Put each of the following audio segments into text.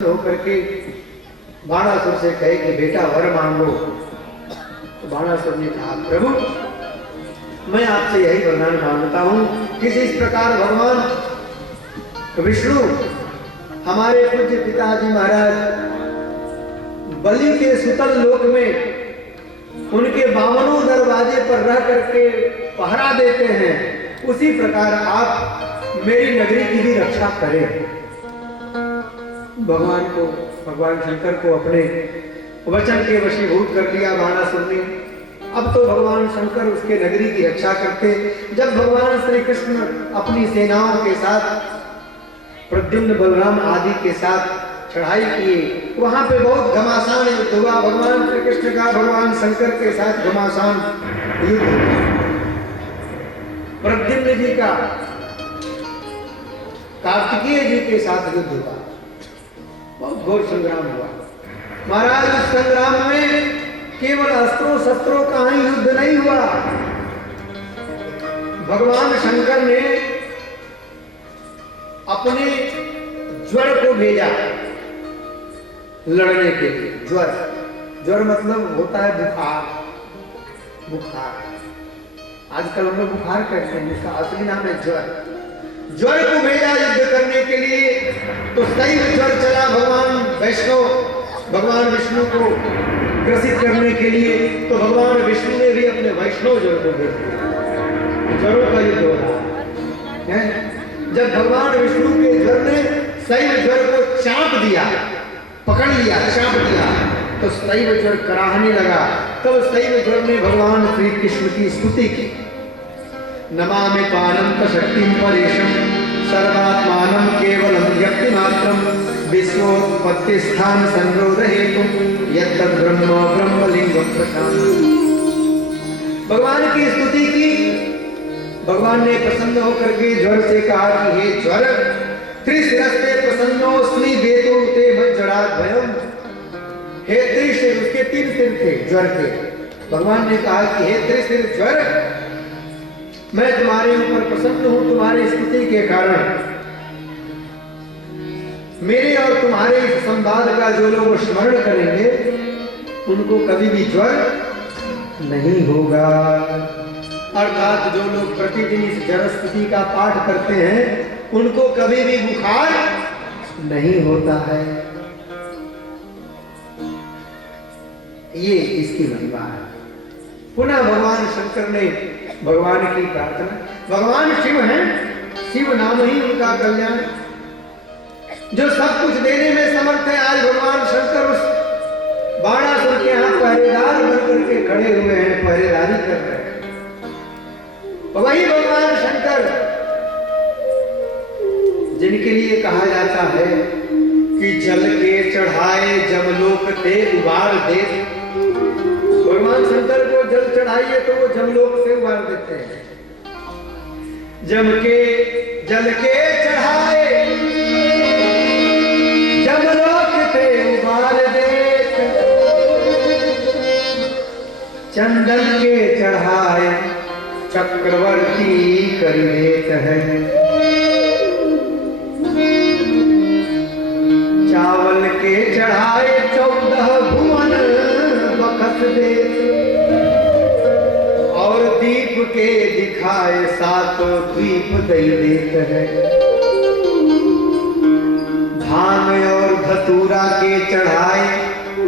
होकर के बाणासुर से कहे कि बेटा वर मांगो। तो बाणासुर ने कहा प्रभु मैं आपसे यही वरदान मांगता हूं कि इस प्रकार भगवान विष्णु हमारे पूज्य पिताजी महाराज बलि के सुतल लोक में उनके 52 दरवाजे पर रह करके पहरा देते हैं, उसी प्रकार आप मेरी नगरी की भी रक्षा करें। भगवान शंकर को अपने वचन के वशीभूत कर दिया बाणासुर ने। अब तो भगवान शंकर उसके नगरी की रक्षा करते। जब भगवान श्री कृष्ण अपनी सेनाओं के साथ प्रद्युम्न बलराम आदि के साथ चढ़ाई किए, वहां पे बहुत घमासान युद्ध हुआ। भगवान श्री कृष्ण का भगवान शंकर के साथ घमासान युद्ध हुआ। प्रद्युम्न जी का कार्तिकेय जी के साथ युद्ध हुआ, बहुत घोर संग्राम हुआ। महाराज उस संग्राम में केवल अस्त्रों शस्त्रों का ही युद्ध नहीं हुआ। भगवान शंकर ने अपने ज्वर को भेजा लड़ने के लिए। ज्वर मतलब होता है बुखार। आजकल हम लोग बुखार कहते हैं, इसका असली नाम है ज्वर को भेजा युद्ध करने के लिए। तो सही ज्वर चला भगवान विष्णु को ग्रसित करने के लिए। तो भगवान विष्णु ने भी अपने वैष्णव ज्वर को भेज दिया। ज्वरों का युद्ध हो रहा है। जब भगवान विष्णु के ज्वर ने सही ज्वर को चाप दिया, पकड़ लिया, चाप दिया, तो शैव ज्वर कराहने लगा। तब शैव ज्वर ने भगवान श्री कृष्ण की स्तुति की। नमामि पानंत शक्तिं परेशं सर्वात्मानं केवलं व्यक्तिमात्रं विश्वोत्पत्ति स्थान संरोध हेतु यद् ब्रह्म ब्रह्मलिंगं प्रशांत। भगवान की स्तुति की। भगवान ने प्रसन्न होकर के ज्वर से कहा कि हे ज्वर त्रिशिरस्ते प्रसन्नोऽस्मि वेतो ते मज्जराद्भयम्। हे त्रिशिर, उसके 3 सिर थे ज्वर के। भगवान ने कहा कि हे त्रिशिर ज्वर, मैं तुम्हारे ऊपर प्रसन्न हूं तुम्हारी स्तुति के कारण। मेरे और तुम्हारे इस संवाद का जो लोग स्मरण करेंगे उनको कभी भी ज्वर नहीं होगा। अर्थात जो लोग प्रतिदिन इस जड़ स्तुति का पाठ करते हैं उनको कभी भी बुखार नहीं होता है। ये इसकी महिमा है। पुनः भगवान शंकर ने भगवान की प्रार्थना, भगवान शिव हैं, शिव नाम ही उनका कल्याण, जो सब कुछ देने में समर्थ है। आज भगवान शंकर उस बाणासुर के यहाँ पहरेदार बनकर के खड़े हुए हैं, पहरेदारी कर रहे हैं। वही भगवान शंकर जिनके लिए कहा जाता है कि जल के चढ़ाए जमलोक ते उबार दे। भगवान शंकर को जल चढ़ाइए तो वो जमलोक से उबार देते हैं। जल के चढ़ाए जमलोक ते उबार देत, चंदन के चढ़ाए चक्रवर्ती कर देत है। चावल के चढ़ाए 14 भुवन बखत दे, और दीप के दिखाए 7 द्वीप दे देत है। भांग और धतूरा के चढ़ाए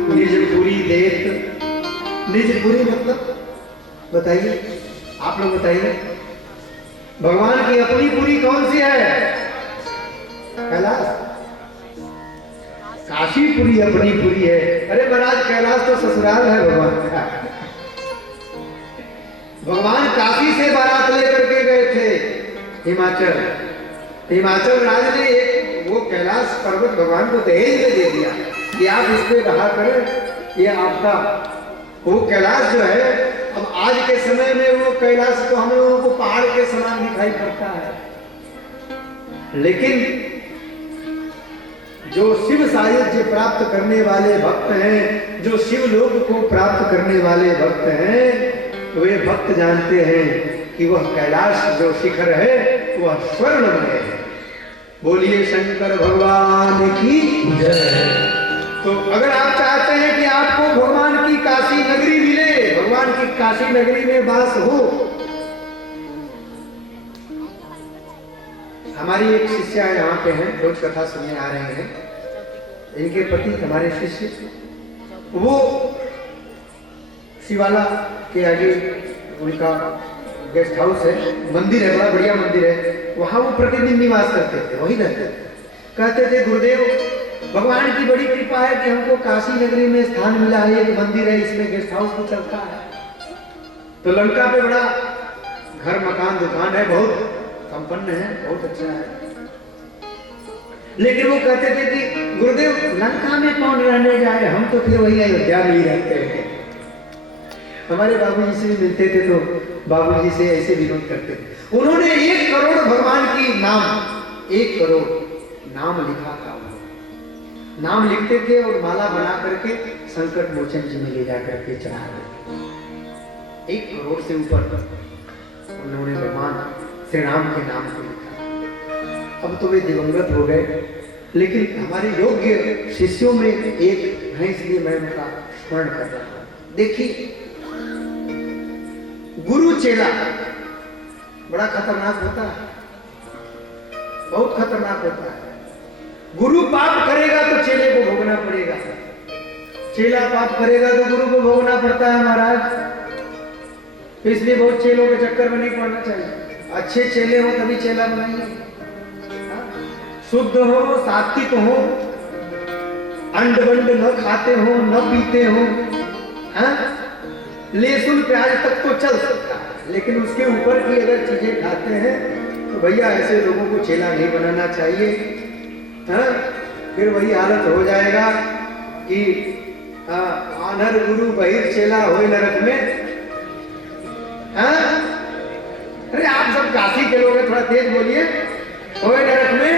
निजपुरी देत। निजपुरी मतलब बताइए, आप लोग बताइए। भगवान की अपनी पुरी कौन सी है? कैलाश। काशीपुरी अपनी पुरी है। अरे महाराज कैलाश तो ससुराल है भगवान का। भगवान काशी से बारात लेकर के गए थे हिमाचल राज ने एक वो कैलाश पर्वत भगवान को दहेज में दे दिया कि आप इस पे रहा करें, ये आपका। वो कैलाश जो है, अब आज के समय में वो कैलाश तो हम लोगों को पहाड़ के समान दिखाई पड़ता है, लेकिन जो शिव सायुज्य प्राप्त करने वाले भक्त हैं, जो शिव लोक को प्राप्त करने वाले भक्त हैं, वे भक्त जानते हैं कि वह कैलाश जो शिखर है वह स्वर्णमय है। बोलिए शंकर भगवान की जय। तो अगर आप चाहते हैं कि आपको भगवान की काशी नगरी मिले, भगवान की काशी नगरी में वास हो, हमारी एक शिष्या यहाँ पे हैं, रोज कथा सुनने आ रहे हैं। इनके पति हमारे शिष्य, वो शिवाला के आगे उनका गेस्ट हाउस है, मंदिर है, बड़ा बढ़िया मंदिर है, वहां वो प्रतिदिन निवास करते थे, वही रहते थे। कहते थे गुरुदेव भगवान की बड़ी कृपा है कि हमको काशी नगरी में स्थान मिला है, एक मंदिर है, इसमें गेस्ट हाउस भी चलता है। तो लंका पे बड़ा घर मकान दुकान है, बहुत संपन्न है, बहुत अच्छा है। लेकिन वो कहते थे कि गुरुदेव लंका में कौन रहने जाए, हम तो फिर वही अयोध्या में ही रहते हैं। हमारे बाबूजी से भी मिलते थे तो बाबूजी से ऐसे विनोद करते थे। उन्होंने 1 करोड़ भगवान की नाम, 1 करोड़ नाम लिखा था। नाम लिखते थे और माला बना करके संकट मोचन जी में ले जा करके चढ़ा देते। 1 करोड़ से ऊपर उन्होंने भगवान श्री राम के नाम को लिखा। अब तो वे दिवंगत हो गए, लेकिन हमारे योग्य शिष्यों में एक है, इसलिए मैं उनका स्मरण कर रहा हूं। देखिए गुरु चेला बड़ा खतरनाक होता है, बहुत खतरनाक होता है। गुरु पाप करेगा तो चेले को भोगना पड़ेगा, चेला पाप करेगा तो गुरु को भोगना पड़ता है महाराज। तो इसलिए बहुत चेलों के चक्कर में नहीं पड़ना चाहिए। अच्छे चेले हो तभी चेला बनाइए, शुद्ध हो, सात्विक हो, अंड बंड न खाते हो, न पीते हो, लहसुन प्याज तक तो चल सकता है, लेकिन उसके ऊपर की अगर चीजें खाते हैं तो भैया ऐसे लोगों को चेला नहीं बनाना चाहिए। फिर वही हालत हो जाएगा कि आनर गुरु बहिर चेला होए नरक में। अरे आप सब काशी के लोग हैं, थोड़ा तेज बोलिए। होए नरक में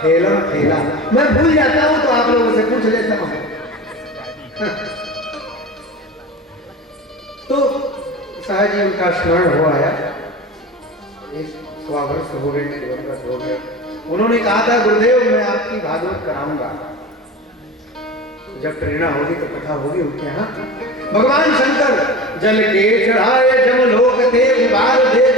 ठेला ठेला। मैं भूल जाता हूं तो आप लोगों से पूछ लेता हूं। तो सहज ही उनका स्मरण हो आया, 100 वर्ष हो गए, दिवंगत हो गए। उन्होंने कहा था गुरुदेव मैं आपकी भागवत कराऊंगा, जब प्रेरणा होगी तो कथा होगी उनके यहाँ। भगवान शंकर जल के चढ़ाए जमलोक थे उबार देत,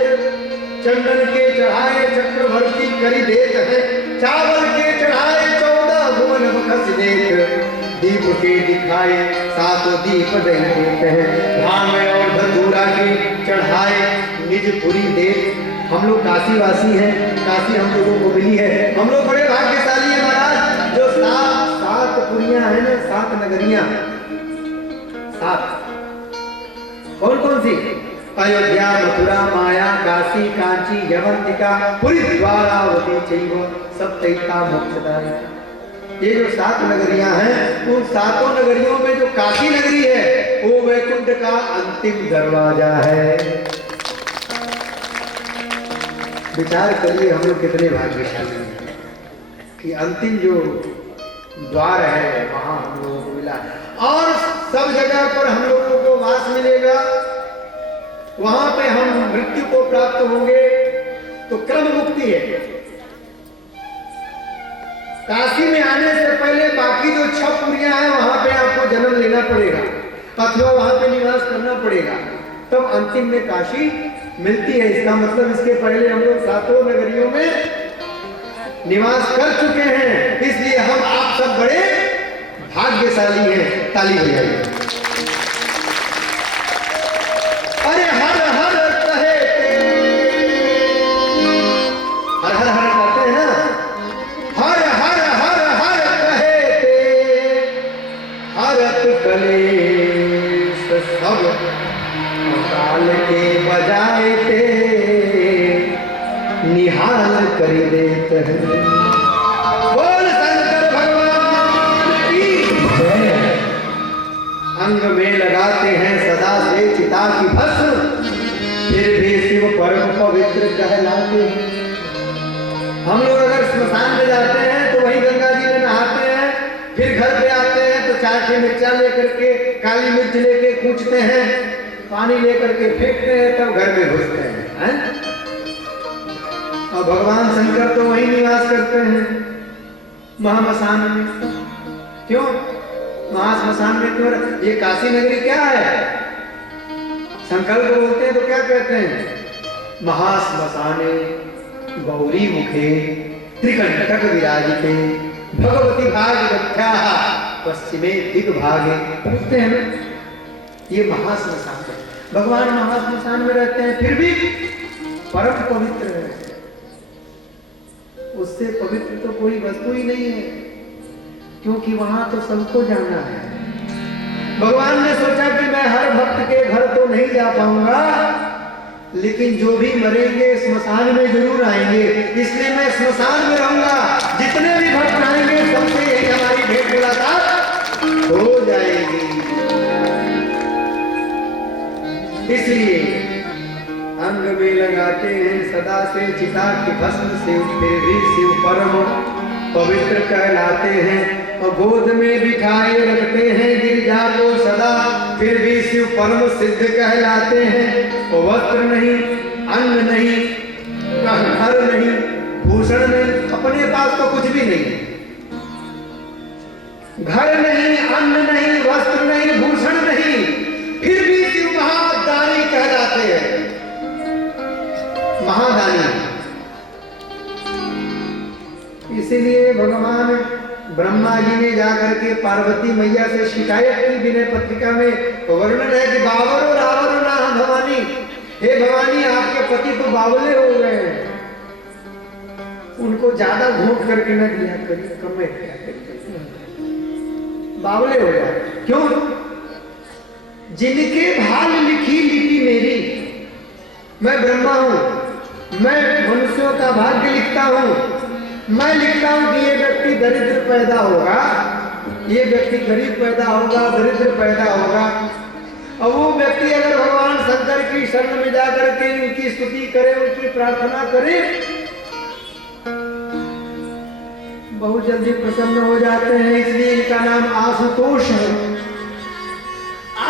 चंदन के चढ़ाए चक्रवर्ती करी देत है, चावल के चढ़ाए 14 भुवन बखस देत, दीप के दिखाए 7 दीप देते हैं, भांग और धतूरा के चढ़ाए निजपुरी देत। हम लोग काशी वासी हैं, काशी हम लोगों को मिली है, हम लोग बड़े भाग्यशाली हैं महाराज। जो 7 पुरियां हैं ना, 7 नगरियां, 7 कौन कौन सी? अयोध्या, मथुरा, माया, काशी, कांची, यवंतिका, पुरी, द्वारावती, चैव सप्तैता मोक्षदायिका। ये जो 7 नगरियां हैं, उन 7 नगरियों में जो काशी नगरी है वो वैकुंठ का अंतिम दरवाजा है। विचार करिए हम लोग कितने भाग्यशाली हैं कि अंतिम जो द्वार है वहां हम लोगों को मिला। और सब जगह पर हम लोगों को वास मिलेगा, वहां पे हम मृत्यु को प्राप्त होंगे तो क्रम मुक्ति है। काशी में आने से पहले बाकी जो 6 पुरियां हैं वहां पे आपको जन्म लेना पड़ेगा अथवा वहां पे निवास करना पड़ेगा, तब अंतिम में काशी मिलती है। इसका मतलब इसके पहले हम लोग 7 नगरियों में निवास कर चुके हैं, इसलिए हम आप सब बड़े भाग्यशाली हैं। ताली बजाइए। अरे हर हर कहे हर हर हर कहते हैं ना, हर हर हर हर कहे हरत कलेश सब काल के बजाए थे निहाल कर देते हैं। बोल शंकर भगवान की जय। अंग में लगाते हैं सदा से चिता की भस्म, फिर भी शिव परम पवित्र कहलाते हैं। हम लोग अगर स्मशान में जाते हैं तो वही गंगा जी में नहाते हैं, फिर घर पे आते हैं तो 4 मिर्चा लेकर के, काली मिर्च लेके कूचते हैं, पानी लेकर के फेंकते हैं, तब घर में घुसते हैं। और भगवान शंकर तो वही निवास करते हैं महामसान में। क्यों महाश्मशान में क्यों? ये काशी नगरी क्या है? संकल्प बोलते हैं तो क्या कहते हैं? महाश्मशाने गौरी मुखे त्रिकंटक विराजिते भगवती भागवत्या पश्चिमे दिग्भागे। पूछते हैं ना, ये महाश्मशान है। भगवान महाश्मशान में रहते हैं, फिर भी परम पवित्र है। उससे पवित्र तो कोई वस्तु ही नहीं है, क्योंकि वहां तो सबको जाना है। भगवान ने सोचा कि मैं हर भक्त के घर तो नहीं जा पाऊंगा, लेकिन जो भी मरेंगे स्मशान में जरूर आएंगे, इसलिए मैं स्मशान में रहूंगा। जितने भी भक्त आएंगे सबसे यही हमारी भेंट मुलाकात हो जाएगी। इसलिए अंग में लगाते हैं सदा से चिता की भस्म से, फिर भी शिव परम पवित्र कहलाते हैं। और गोद में बिठाए रखते हैं गिरजा को सदा, फिर भी शिव परम सिद्ध कहलाते हैं। वो वस्त्र नहीं, अन्न नहीं, घर नहीं, भूषण नहीं, अपने पास तो कुछ भी नहीं। घर नहीं, अन्न नहीं, वस्त्र नहीं, भूषण नहीं, फिर भी शिव महादानी कहलाते हैं। महादानी। इसीलिए भगवान ब्रह्मा जी ने जाकर के पार्वती मैया से शिकायत की। विनय पत्रिका में वर्णन है कि बावरो रावरो ना भवानी, हे भवानी आपके पति तो बावले हो गए हैं, उनको ज्यादा घोट करके न दिया करिए, कम में दिया करिए, बावले हो गए। क्यों? जिनके भाल लिखी लिपि मेरी, मैं ब्रह्मा हूं, मैं मनुष्यों का भाग्य लिखता हूं। मैं लिखता हूं कि ये व्यक्ति दरिद्र पैदा होगा, ये व्यक्ति गरीब पैदा होगा, दरिद्र पैदा होगा। और वो व्यक्ति अगर भगवान शंकर की शरण में जाकर के उनकी स्तुति करे, उनकी प्रार्थना करे, बहुत जल्दी प्रसन्न हो जाते हैं। इसलिए इनका नाम आशुतोष है।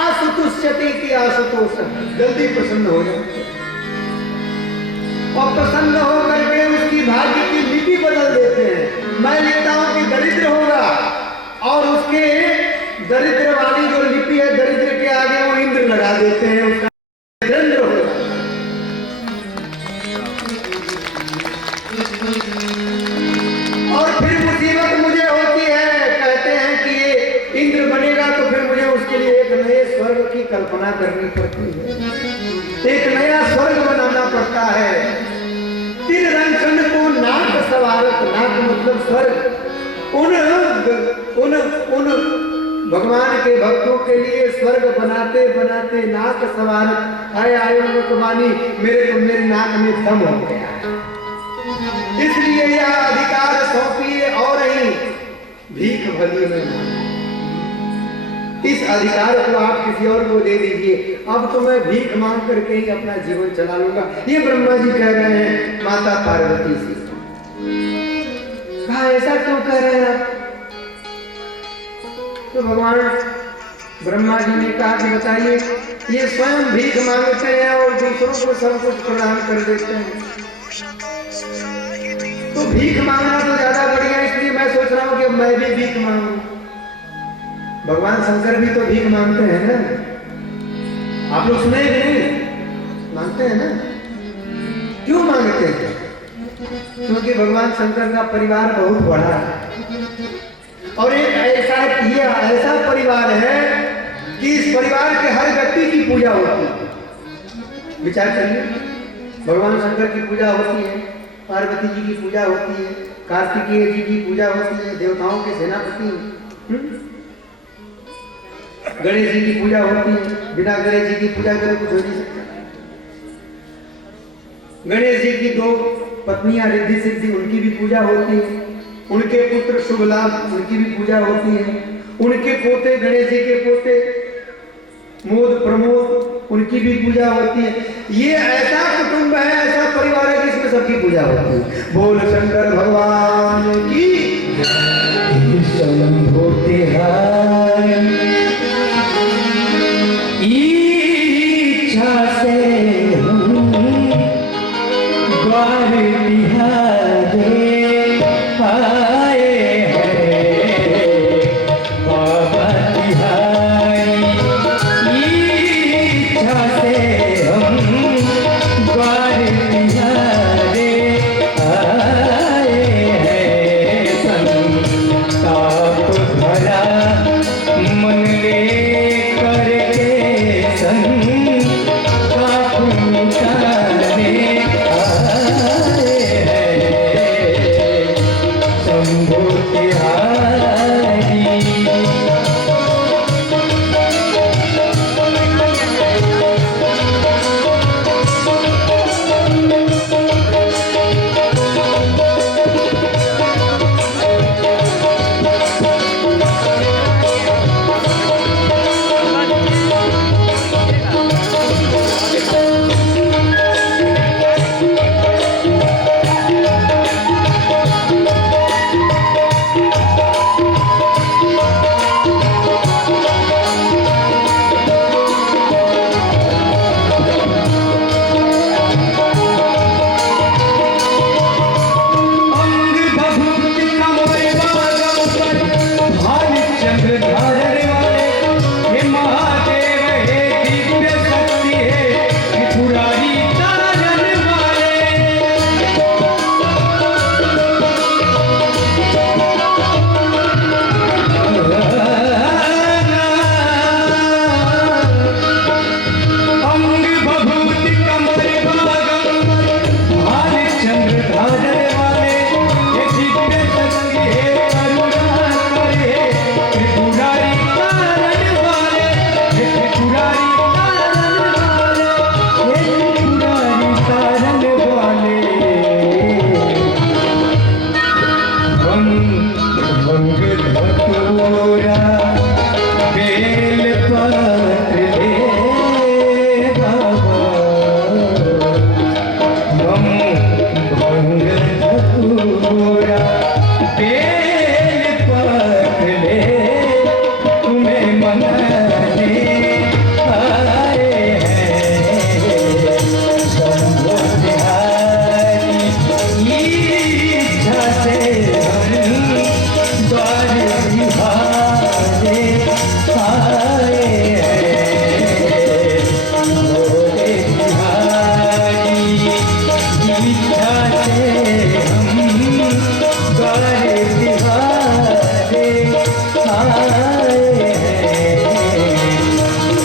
आशुतुष्यति की आशुतोष, जल्दी प्रसन्न हो जाते हैं। और प्रसन्न होकर के उसकी भाग्य की लिपि बदल देते हैं। मैं लिखता हूं कि दरिद्र होगा, और उसके दरिद्र वाली जो लिपि है, दरिद्र के आगे वो इंद्र लगा देते हैं, उसका दरिद्र होगा। और फिर मुसीबत मुझे होती है, कहते हैं कि ये इंद्र बनेगा तो फिर मुझे उसके लिए एक नए स्वर्ग की कल्पना करनी पड़ती है, एक नया स्वर्ग बनाना पड़ता है। तिररंचन को नाक सवारत, नाक मतलब स्वर्ग। उन भगवान के भक्तों के लिए स्वर्ग बनाते बनाते नाक सवारत आए आए भगवानी मेरे नाक में दम हो गया। इसलिए यह अधिकार सौंपिए और ही भीख भली में, इस अधिकार को आप किसी और को दे दीजिए। अब तो मैं भीख मांग करके ही अपना जीवन चला लूंगा। ये ब्रह्मा जी कह रहे हैं माता पार्वती से। कहा ऐसा क्यों कह रहे हैं आप? तो भगवान ब्रह्मा जी ने कहा कि बताइए, ये स्वयं भीख मांगते हैं और दूसरों को सब कुछ प्रदान कर देते हैं, तो भीख मांगना तो ज्यादा बढ़िया। इसलिए मैं सोच रहा हूं कि मैं भी भीख मांगू। भगवान शंकर भी तो भीख मांगते हैं ना, आप लोग सुने नहीं? मांगते हैं ना। क्यों मांगते हैं? क्योंकि भगवान शंकर का परिवार बहुत बड़ा है, और एक ऐसा परिवार है कि इस परिवार के हर व्यक्ति की पूजा होती है। विचार करिए, भगवान शंकर की पूजा होती है, पार्वती जी की पूजा होती है, कार्तिकेय जी की पूजा होती है, देवताओं के सेनापति, गणेश जी की पूजा होती है। बिना गणेश जी की पूजा करे कुछ हो नहीं सकता। गणेश जी की 2 पत्नियां रिद्धि सिद्धि, उनकी भी पूजा होती है। उनके पुत्र शुभ लाभ, उनकी भी पूजा होती है। उनके पोते, गणेश जी के पोते मोद प्रमोद, उनकी भी पूजा होती है। ये ऐसा कुटुंब है, ऐसा परिवार है जिसमें सबकी पूजा होती है। बोल शंकर भगवान की स्वयं होते हैं, इच्छा से हम द्वार चंद्र धारण वाले, हे महादेव हे दिव्य शक्ति है त्रिपुरारी तारण वाले। अंग बभूति कमर बागम भाल चंद्र धारण वाले, हे दिव्य शक्ति है करुणाकर हे त्रिपुरारी तारण वाले, हे त्रिपुरारी तारण वाले, हे त्रिपुरारी तारण वाले। भंग धतूरा बेल पत्र ले बाबा, भंग धतूरा बेल पत्र ले तुम्हें मनाने आए हैं। शंभो बिहारी इच्छा से हम द्वार बिहारे आए हैं। भोले बिहारी इच्छा से हम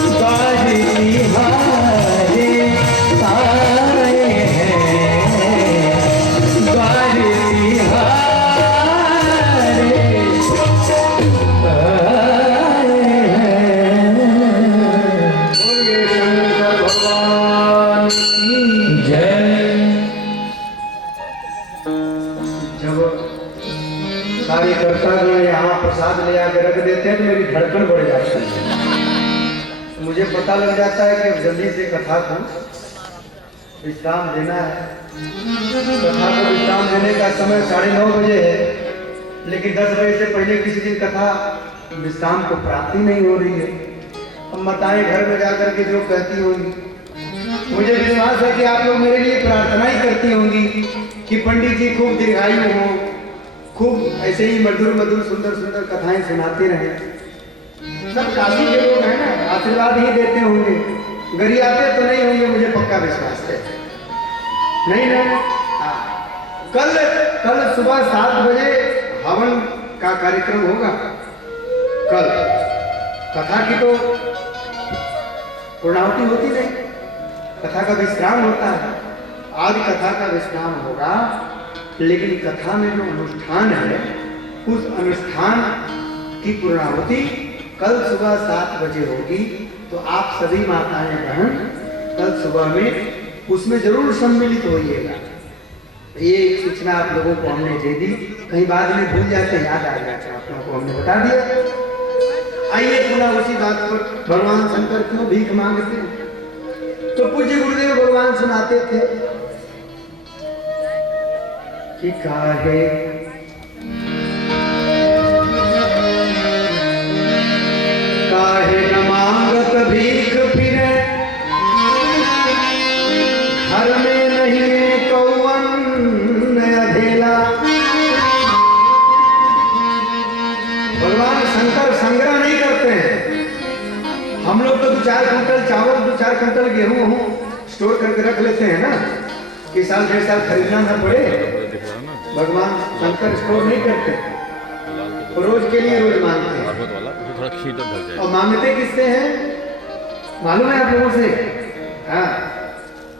द्वार बिहारे आए हैं। द्वार बिहारे आए हैं। द्वार बिहारे बोलिए शंकर भगवान की जय। जब कार्यकर्ता जो यहाँ प्रसाद ले आके रख देते हैं तो मेरी धड़कन बढ़ जाती है। मुझे पता लग जाता है कि अब जल्दी से कथा को विश्राम देना है। कथा को विश्राम देने का समय 9:30 बजे है, लेकिन 10 बजे से पहले किसी दिन कथा विश्राम को प्राप्ति नहीं हो रही है। अब माताएं घर में जाकर के जो कहती होंगी, मुझे विश्वास है कि आप लोग मेरे लिए प्रार्थना ही करती होंगी कि पंडित जी खूब दीर्घायु हो, खूब ऐसे ही मधुर मधुर सुंदर सुंदर कथाएं सुनाते रहे। सब काशी के लोग हैं ना, आशीर्वाद ही देते होंगे, गरियाते तो नहीं होंगे, मुझे पक्का विश्वास है। नहीं ना? हाँ। कल सुबह 7 बजे हवन का कार्यक्रम होगा। कल कथा की तो पूर्णाहुति होती नहीं, कथा का विश्राम होता है। आज कथा का विश्राम होगा, लेकिन कथा में जो अनुष्ठान है उस अनुष्ठान की पूर्णाहुति कल सुबह 7 बजे होगी। तो आप सभी माताएं बहन कल सुबह में उसमें जरूर सम्मिलित होइएगा। ये एक सूचना आप लोगों को हमने दे दी, कहीं बाद में भूल जाते हैं, याद आ जाता है, आप लोगों को हमने बता दिया। आइए पुनः उसी बात पर, भगवान शंकर क्यों भीख मांगते हैं? तो पूज्य गुरुदेव भगवान सुनाते थे कि काहे काहे न मांगत भीख फिरे, घर में नहीं कौवन अधेला। भगवान शंकर संग्रह नहीं करते हैं। हम लोग तो 2-4 कुंटल चावल 2-4 कुंटल गेहूं स्टोर करके रख लेते हैं ना, कि साल 1.5 साल खरीदना न पड़े। भगवान शंकर स्टोर नहीं करते, रोज के लिए रोज मांगते हैं। और मांगते किससे हैं मालूम है आप लोगों से? हाँ,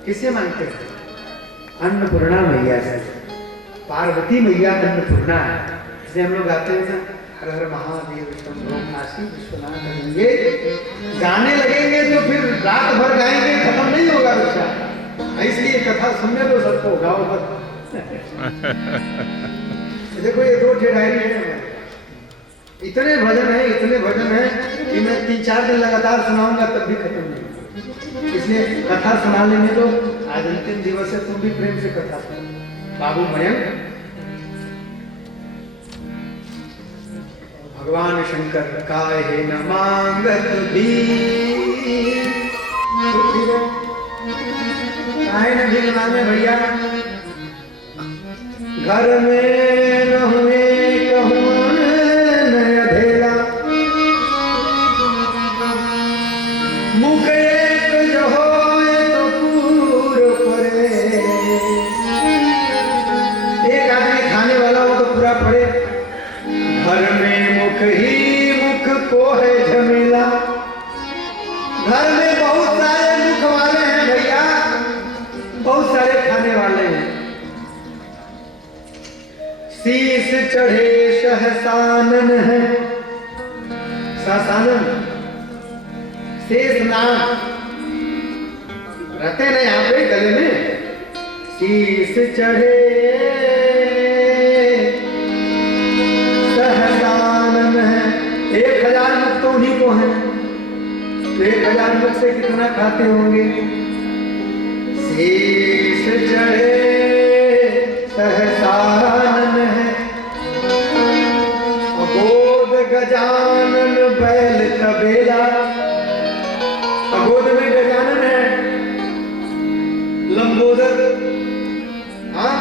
किससे मांगते हैं? अन्नपूर्णा मैया से। पार्वती मैया अन्नपूर्णा है, इसलिए हम लोग गाते हैं ना, हर हर महादेव शंभो काशी विश्वनाथ गंगे। गाने लगेंगे तो फिर रात भर गाएंगे, खत्म नहीं होगा बच्चा। इसलिए कथा सुनने दो सबको, गाओ मत। देखो ये 2 डायरी है, इतने भजन है कि मैं 3-4 दिन लगातार सुनाऊंगा तब भी खत्म नहीं होगा। इसलिए कथा सुना लेने दो। आज अंतिम दिवस है, तुम भी प्रेम से कथा सुनो। बाबू मयंक, भगवान शंकर काहे न मांगत भीख, काहे न भीख मांगे भैया? घर में न हुए कहूँ न अधेला, मुख ही मुख को है झमेला। घर में बहुत सारे मुख वाले हैं भैया, बहुत सारे खाने वाले हैं। शीश चढ़े सहसानन है, सहसानन शेष नाग रहते ना यहाँ पे गले में। शीश चढ़े सहसानन है, 1000 मुख तो उन्हीं को है। तो 1000 मुख से कितना खाते होंगे? शीश चढ़े सहसानन है, गोद गजानन बैल तबेला। गोद में गजानन है, लंबोदर, हाँ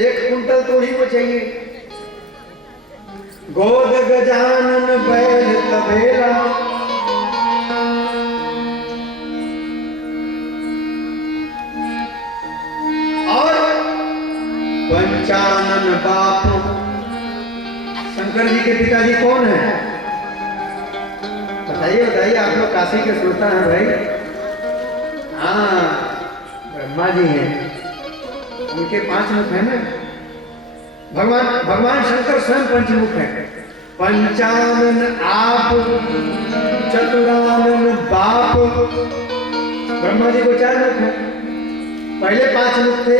1 कुंटल तो ही को चाहिए। गोद गजानन बैल तबेला, और पंचानन बाप। शंकर जी के पिताजी कौन है? बताइए बताइए, आप लोग काशी के श्रोता हैं भाई। हाँ, ब्रह्मा जी हैं, उनके 5 मुख है ना। भगवान शंकर स्वयं पंचमुख है। पंचानन आप, चतुरानन बाप। ब्रह्मा जी को 4 मुख है, पहले 5 मुख थे,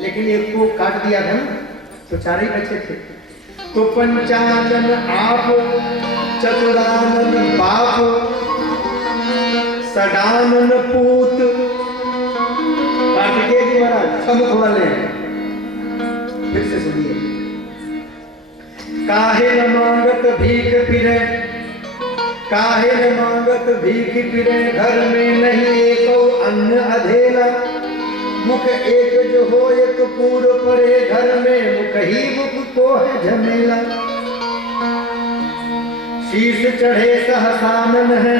लेकिन एक को काट दिया था ना, तो 4 ही बचे थे। तो पंचानन आप, चतुरानन बाप, सडानन पूत। कार्तिकेय जी महाराज समुख वाले हैं। फिर से सुनिए। काहे न मांगत भीख फिरे, काहे न मांगत भीख फिरे, घर में नहीं एको अन्न अधेला। मुख एक जो हो एक पूर परे, घर में मुख ही मुख को है झमेला। शीश चढ़े सहसानन है,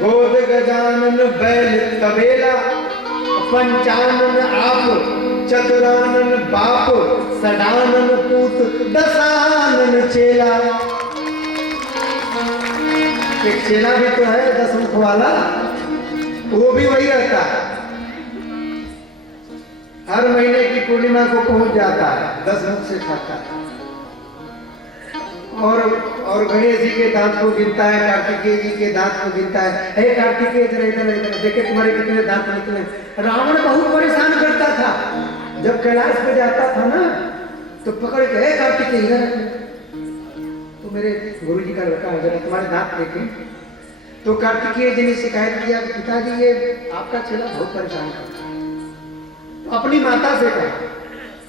गोद गजानन बैल तबेला। पंचानन आप, चतुरानन बाप, सडानन पूत, दसानन चेला। एक चेला भी तो है 10 मुख वाला, वो भी वही रहता है। हर महीने की पूर्णिमा को पहुंच जाता है, 10 मुख से खाता है। और गणेश जी के दांत को गिनता है, कार्तिकेय जी के दांत को गिनता है। हे कार्तिकेय इधर इधर इधर देखे तुम्हारे कितने दांत निकले। रावण बहुत परेशान करता था, जब कैलाश पे जाता था ना, तो पकड़ के हे कार्तिकेय इधर, तो मेरे गुरु जी का लड़का है, जरा तुम्हारे दांत देखें। तो कार्तिकेय जी ने शिकायत किया, पिताजी ये आपका चेला बहुत परेशान करता है। तो अपनी माता से कहा,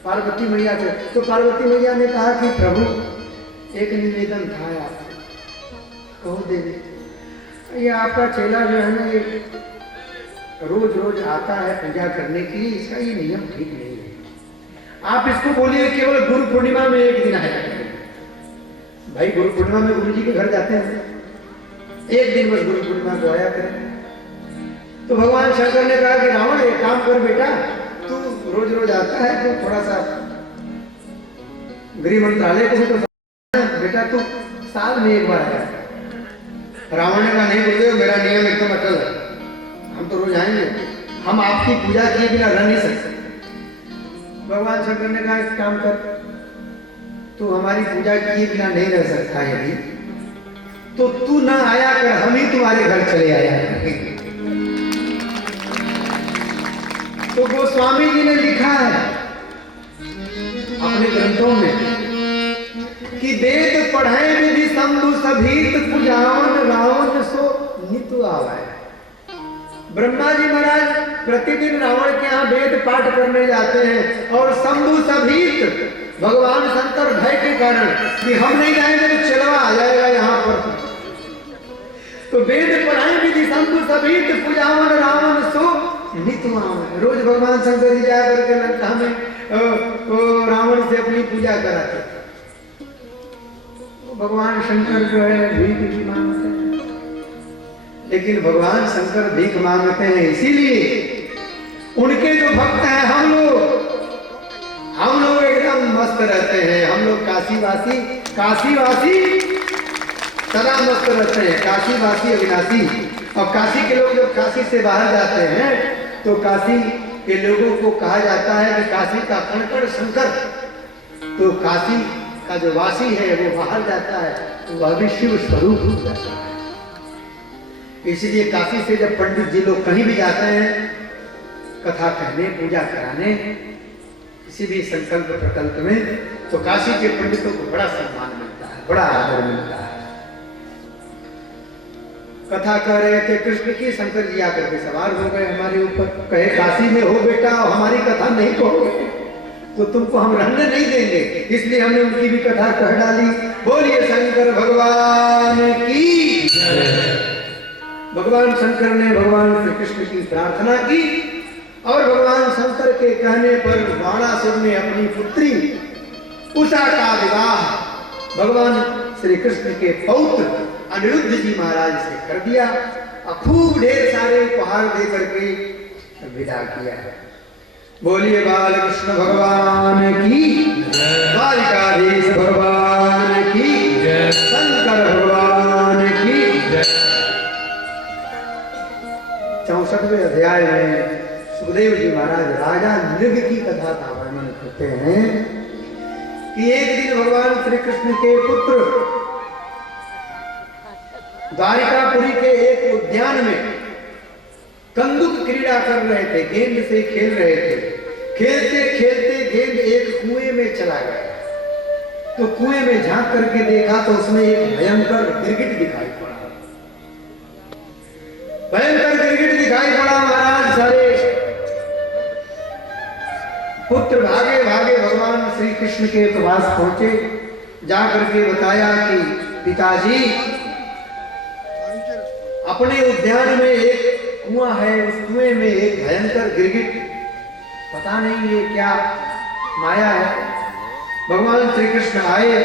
पार्वती मैया से। तो पार्वती मैया ने कहा कि प्रभु एक निवेदन था आपसे, कहो देवी, ये आपका चेला जो है ना, ये रोज रोज आता है पूजा करने के लिए, इसका ये नियम ठीक नहीं है। आप इसको बोलिए केवल गुरु पूर्णिमा में 1 दिन आया करें। भाई गुरु पूर्णिमा में गुरु जी के घर जाते हैं, 1 दिन बस गुरु पूर्णिमा को आया करें। तो भगवान शंकर ने कहा कि रावण एक काम कर बेटा, तू रोज रोज आता है तो थोड़ा सा गृह मंत्रालय को तो बेटा तू साल में 1 बार आया। रावण ने कहा नहीं गुरुदेव, मेरा नियम एकदम अटल है, हम तो रोज आएंगे, हम आपकी पूजा किए बिना रह नहीं सकते। भगवान शंकर ने कहा एक काम कर, तू हमारी पूजा किए बिना नहीं रह सकता यदि, तो तू ना आया कर, हम ही तुम्हारे घर चले आया करेंगे। तो गोस्वामी जी ने लिखा है अपने ग्रंथों में कि वेद पढ़े विधि शंभु सभीत, पूजावन रावण सो नित आवे। ब्रह्मा जी महाराज प्रतिदिन रावण के यहाँ वेद पाठ करने जाते हैं, और शंभु सभीत भगवान शंकर भय के कारण कि हम नहीं जाएंगे तो चलवा आ जाएगा यहाँ पर। तो वेद पढ़ाए विधि शंभु सभीत, पूजावन रावण सो नित आवे। रोज भगवान शंकर जी जा करके लंका में रावण से अपनी पूजा कराते। भगवान शंकर जो है भीख भी मांगते हैं, लेकिन भगवान शंकर भीख मांगते हैं इसीलिए उनके जो भक्त हैं हम लोग एकदम मस्त रहते हैं। हम लोग काशीवासी सदा मस्त रहते हैं, काशी वासी अविनाशी। और काशी के लोग जब काशी से बाहर जाते हैं तो काशी के लोगों को कहा जाता है कि काशी का कणकण शंकर। तो काशी का जो वासी है वो बाहर जाता है तो वह भी शिव स्वरूप हो जाता है। इसलिए काशी से जब पंडित जी लोग कहीं भी जाते हैं कथा कहने, पूजा कराने, किसी भी संकल्प प्रकल्प में, तो काशी के पंडितों को बड़ा सम्मान मिलता है, बड़ा आदर मिलता है। कथा कह रहे थे कृष्ण की, शंकर जी आकर के सवार हो गए हमारे ऊपर, कहे काशी में हो बेटा और हमारी कथा नहीं कहोगे तो तुमको हम रहने नहीं देंगे। इसलिए हमने उनकी भी कथा कह डाली। बोलिए शंकर भगवान की। भगवान शंकर ने भगवान श्री कृष्ण की प्रार्थना की और भगवान शंकर के कहने पर बाणासुर ने अपनी पुत्री उषा का विवाह भगवान श्री कृष्ण के पौत्र अनिरुद्ध जी महाराज से कर दिया और खूब ढेर सारे उपहार दे करके विदा किया है। बोलिए बाल कृष्ण भगवान की, द्वारिकाधीश भगवान की, शंकर भगवान की। 64वें अध्याय में सुखदेव जी महाराज राजा नृग की कथा का वर्णन करते हैं कि एक दिन भगवान श्री कृष्ण के पुत्र द्वारिकापुरी के एक उद्यान में कंदुक क्रीड़ा कर रहे थे, गेंद से खेल रहे थे। खेलते खेलते गेंद एक कुएं में चला गया। तो कुएं में झांक करके देखा तो उसमें एक भयंकर गिरगिट दिखाई पड़ा। भयंकर गिरगिट दिखाई पड़ा। महाराज सारे पुत्र भागे भागे भगवान श्री कृष्ण के पास पहुंचे, जाकर के बताया कि पिताजी अपने उद्यान में एक कुआं है, उस कुएं में एक भयंकर गिरगिट, पता नहीं ये क्या माया है। भगवान श्री कृष्ण आए,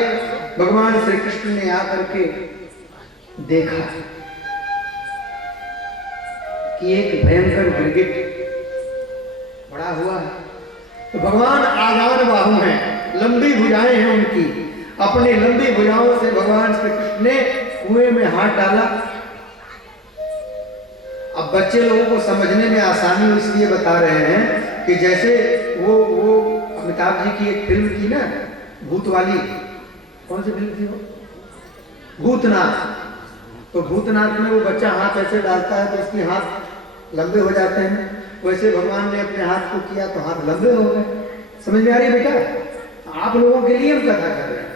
भगवान श्री कृष्ण ने आकर के देखा कि एक भयंकर गिरगिट बड़ा हुआ है। तो भगवान आगान बाहु हैं, लंबी भुजाएं हैं उनकी। अपनी लंबी भुजाओं से भगवान श्री कृष्ण ने कुएं में हाथ डाला। अब बच्चे लोगों को समझने में आसानी हो इसलिए बता रहे हैं कि जैसे वो अमिताभ जी की एक फिल्म थी ना, भूत वाली, कौन सी फिल्म थी वो, भूतनाथ। तो भूतनाथ में वो बच्चा हाथ ऐसे डालता है तो उसके हाथ लंबे हो जाते हैं, वैसे भगवान ने अपने हाथ को किया तो हाथ लंबे हो गए। समझ में आ रही बेटा? आप लोगों के लिए हम कथा कर रहे हैं,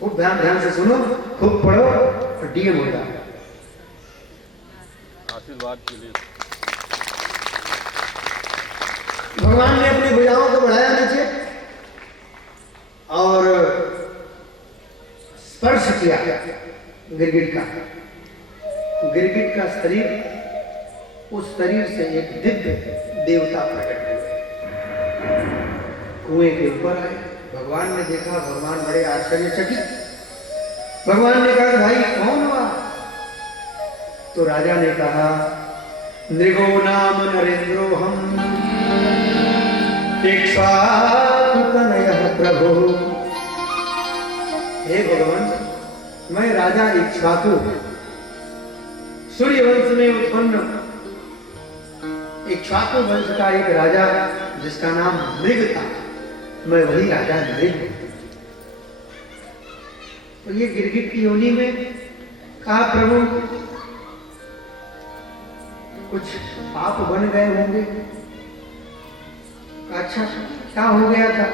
खूब ध्यान से सुनो, खूब पढ़ो और डीएम हो जाओ। आशीर्वाद के लिए भगवान ने अपनी भुजाओं को बढ़ाया नीचे और स्पर्श किया गिरगिट का। गिरगिट का शरीर, उस शरीर से एक दिव्य देवता प्रकट हुए, कुएं के ऊपर आए। भगवान ने देखा, भगवान बड़े आश्चर्यचकित। भगवान ने कहा भाई कौन हुआ? तो राजा ने कहा नृगो नाम नरेंद्रो हम इक्ष्वाकुतनयः प्रभु। हे भगवान, मैं राजा इक्ष्वाकु, सूर्य वंश में उत्पन्न इक्ष्वाकु वंश का एक राजा जिसका नाम नृग था, मैं वही राजा नृग। तो ये गिरगिट की योनि में कहा प्रभु कुछ पाप बन गए होंगे। अच्छा क्या हो गया था?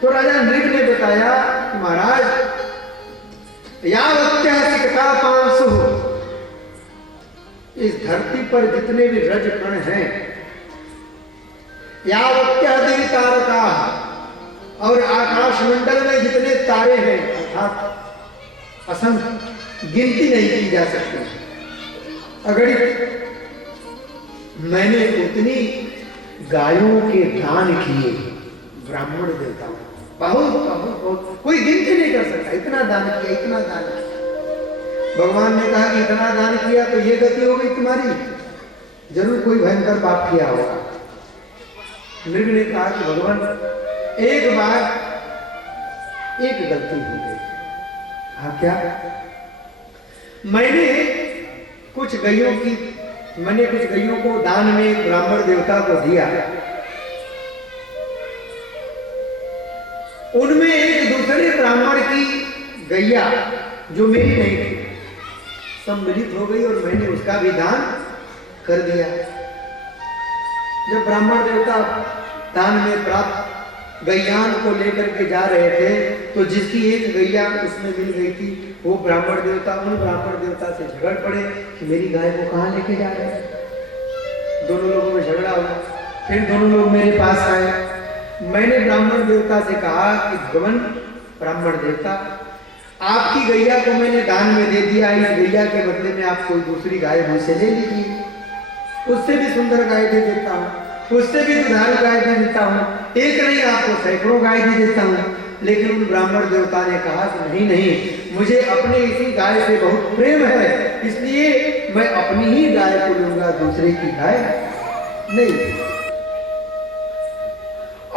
तो राजा नृग ने बताया कि महाराज यावत्यासिकता 500, इस धरती पर जितने भी रज कण हैं, यावत्यादि तारका, और आकाश मंडल में जितने तारे हैं अर्थात असंख्य, गिनती नहीं की जा सकती, अगणित, मैंने उतनी गायों के दान किए ब्राह्मण देवताओं, बहुत बहुत बहुत, कोई गिनती नहीं कर सकता, इतना दान किया, इतना दान किया। भगवान ने कहा कि इतना दान किया तो ये गति हो गई तुम्हारी, जरूर कोई भयंकर पाप किया होगा। नृग ने कहा कि भगवान एक बार एक गलती हो गई। हाँ क्या? मैंने कुछ गैयों को दान में एक ब्राह्मण देवता को दिया। उनमें एक दूसरे ब्राह्मण की गैया जो मेरी नहीं थी सम्मिलित हो गई और मैंने उसका भी दान कर दिया। जब ब्राह्मण देवता दान में प्राप्त गैयान को लेकर के जा रहे थे तो जिसकी एक गैया उसमें मिल गई थी, वो ब्राह्मण देवता उन ब्राह्मण देवता से झगड़ पड़े कि मेरी गाय को कहाँ लेके जा रहे हैं। दोनों लोगों में झगड़ा हुआ। फिर दोनों लोग मेरे पास आए। मैंने ब्राह्मण देवता से कहा कि भगवान ब्राह्मण देवता, आपकी गैया को मैंने दान में दे दिया, इस गैया के बदले में आप कोई दूसरी गाय मुझसे ले लीजिए। उससे भी सुंदर गाय दे देता हूँ, उससे भी दुधारू गाय दे देता हूँ, एक नहीं आपको सैकड़ों गाय दे देता हूँ। लेकिन उन ब्राह्मण देवता ने कहा कि नहीं, मुझे अपने इसी गाय से बहुत प्रेम है, इसलिए मैं अपनी ही गाय को लूंगा, दूसरे की गाय नहीं।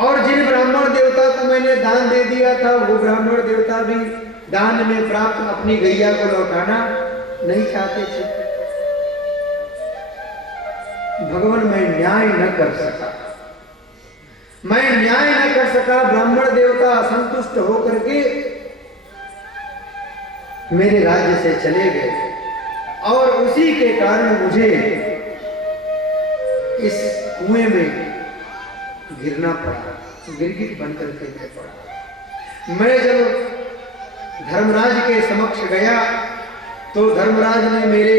और जिन ब्राह्मण देवता को मैंने दान दे दिया था, वो ब्राह्मण देवता भी दान में प्राप्त अपनी गैया को लौटाना नहीं चाहते थे। भगवान, मैं न्याय न कर सका। ब्राह्मण देवता असंतुष्ट होकर के मेरे राज्य से चले गए और उसी के कारण मुझे इस कुएं में गिरना पड़ा, गिरगिट बनकर के गिर पड़ा। मैं जब धर्मराज के समक्ष गया तो धर्मराज ने मेरे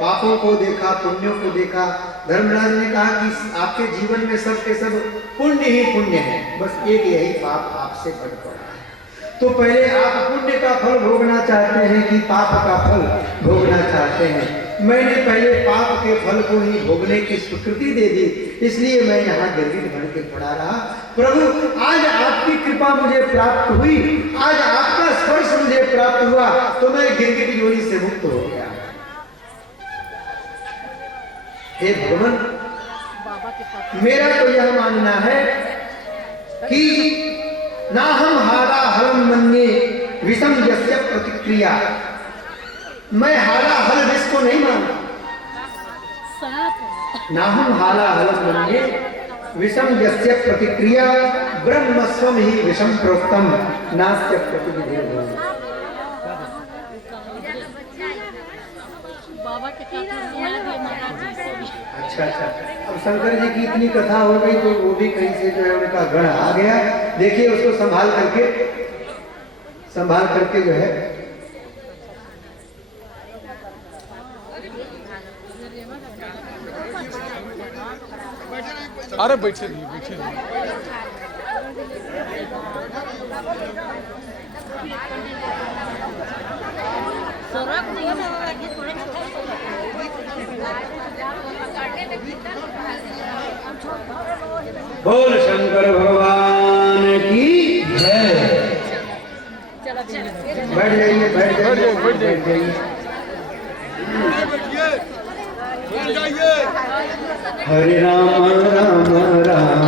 पापों को देखा, पुण्यों को देखा। धर्मराज ने कहा कि आपके जीवन में सब के सब पुण्य ही पुण्य है, बस एक यही पाप आपसे बढ़ पड़ा है। तो पहले आप पुण्य का फल भोगना चाहते हैं कि पाप का फल भोगना चाहते हैं? मैंने पहले पाप के फल को ही भोगने की स्वीकृति दे दी, इसलिए मैं यहाँ गिरगिट बन के पड़ा रहा। प्रभु, आज आपकी कृपा मुझे प्राप्त हुई, आज आपका स्पर्श मुझे प्राप्त हुआ, तो मैं गिरगिट योनि से मुक्त हो गया। हे भगवान, मेरा तो यह मानना है कि ना हम हारा हलम मन्ये विषम यस्य प्रतिक्रिया। मैं हाला हल विष को नहीं मानता। ना हम हाला हलम मन्ये विषम यस्य प्रतिक्रिया ब्रह्मस्वम ही विषम प्रोक्तम नास्य प्रतिविधि। अच्छा, अब शंकर जी की इतनी कथा हो गई तो वो भी कहीं से जो है उनका गण आ गया। देखिए उसको संभाल करके जो है अरे बैठे नहीं। बोल शंकर भगवान की जय। बैठ जाइए। हरे राम राम राम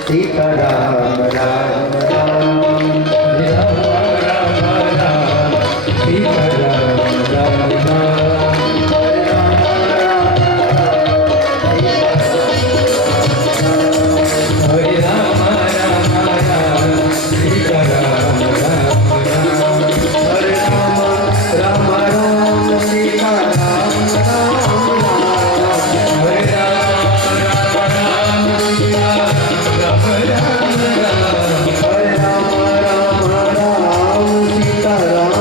सीता राम राम राम, हरे राम राम राम सीता राम राम राम, हरे राम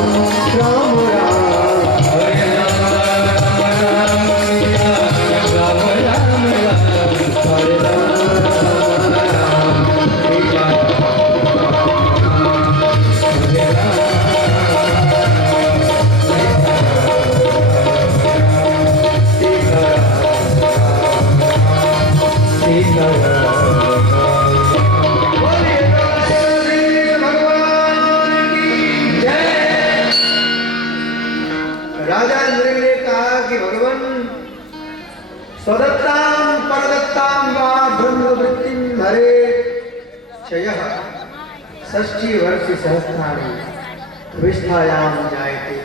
राजा इंद्र ने कहा कि भगवान स्वदत्ताम परदत्ताम वा ब्रह्मवृत्तिम हरे क्षयः षष्ठी वर्ष सहस्राणि विष्ठायाम जायते।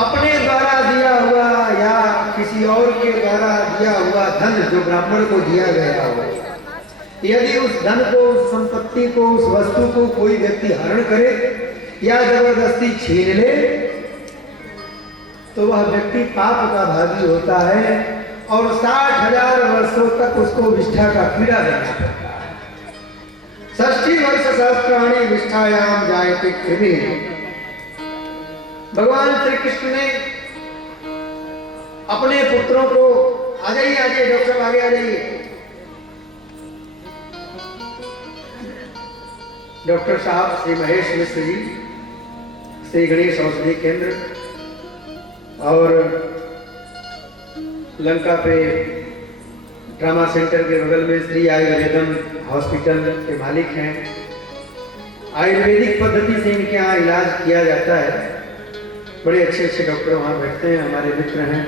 अपने द्वारा दिया हुआ या किसी और के द्वारा दिया हुआ धन जो ब्राह्मण को दिया गया हो, यदि उस धन को, उस संपत्ति को, उस वस्तु को कोई व्यक्ति हरण करे या जबरदस्ती छीन ले, तो वह व्यक्ति पाप का भागी होता है और 60,000 वर्षों तक उसको विष्ठा का पीड़ा देना पड़ता है। 60 वर्ष सहस्त्राणि विष्ठायाम जायते कृमि। भगवान श्री कृष्ण ने अपने पुत्रों को, आ जाइए डॉक्टर साहब आगे आ जाइए, डॉक्टर साहब श्री महेश मिश्र जी, श्री गणेश औषधि केंद्र और लंका पे ट्रामा सेंटर के बगल में श्री आयुर्वेदम हॉस्पिटल के मालिक हैं। आयुर्वेदिक पद्धति से इनके यहाँ इलाज किया जाता है। बड़े अच्छे अच्छे डॉक्टर वहाँ बैठते हैं, हमारे मित्र हैं,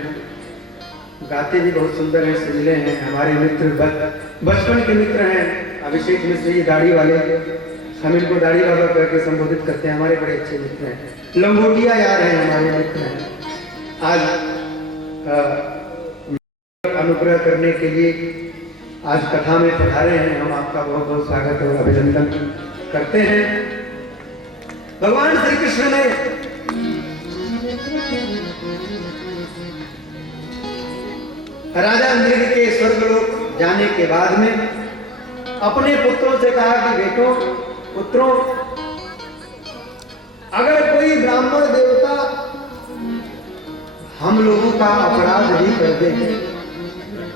गाते भी बहुत सुंदर हैं, सुरीले हैं। हमारे मित्र बचपन के मित्र हैं, अभिषेक मिश्र जी दाढ़ी वाले, हम इनको दाढ़ी बाबा करके संबोधित करते हैं। हमारे बड़े अच्छे मित्र हैं। लंगोटिया यार हैं हमारे मित्र हैं। आज अनुग्रह करने के लिए आज कथा में पधारे हैं। हम आपका बहुत बहुत स्वागत और अभिनंदन करते हैं। भगवान श्री कृष्ण ने राजा मृग के स्वर्गलोक जाने के बाद में अपने पुत्रों से कहा कि बेटों, पुत्रों, अगर कोई ब्राह्मण देवता हम लोगों का अपराध भी कर दे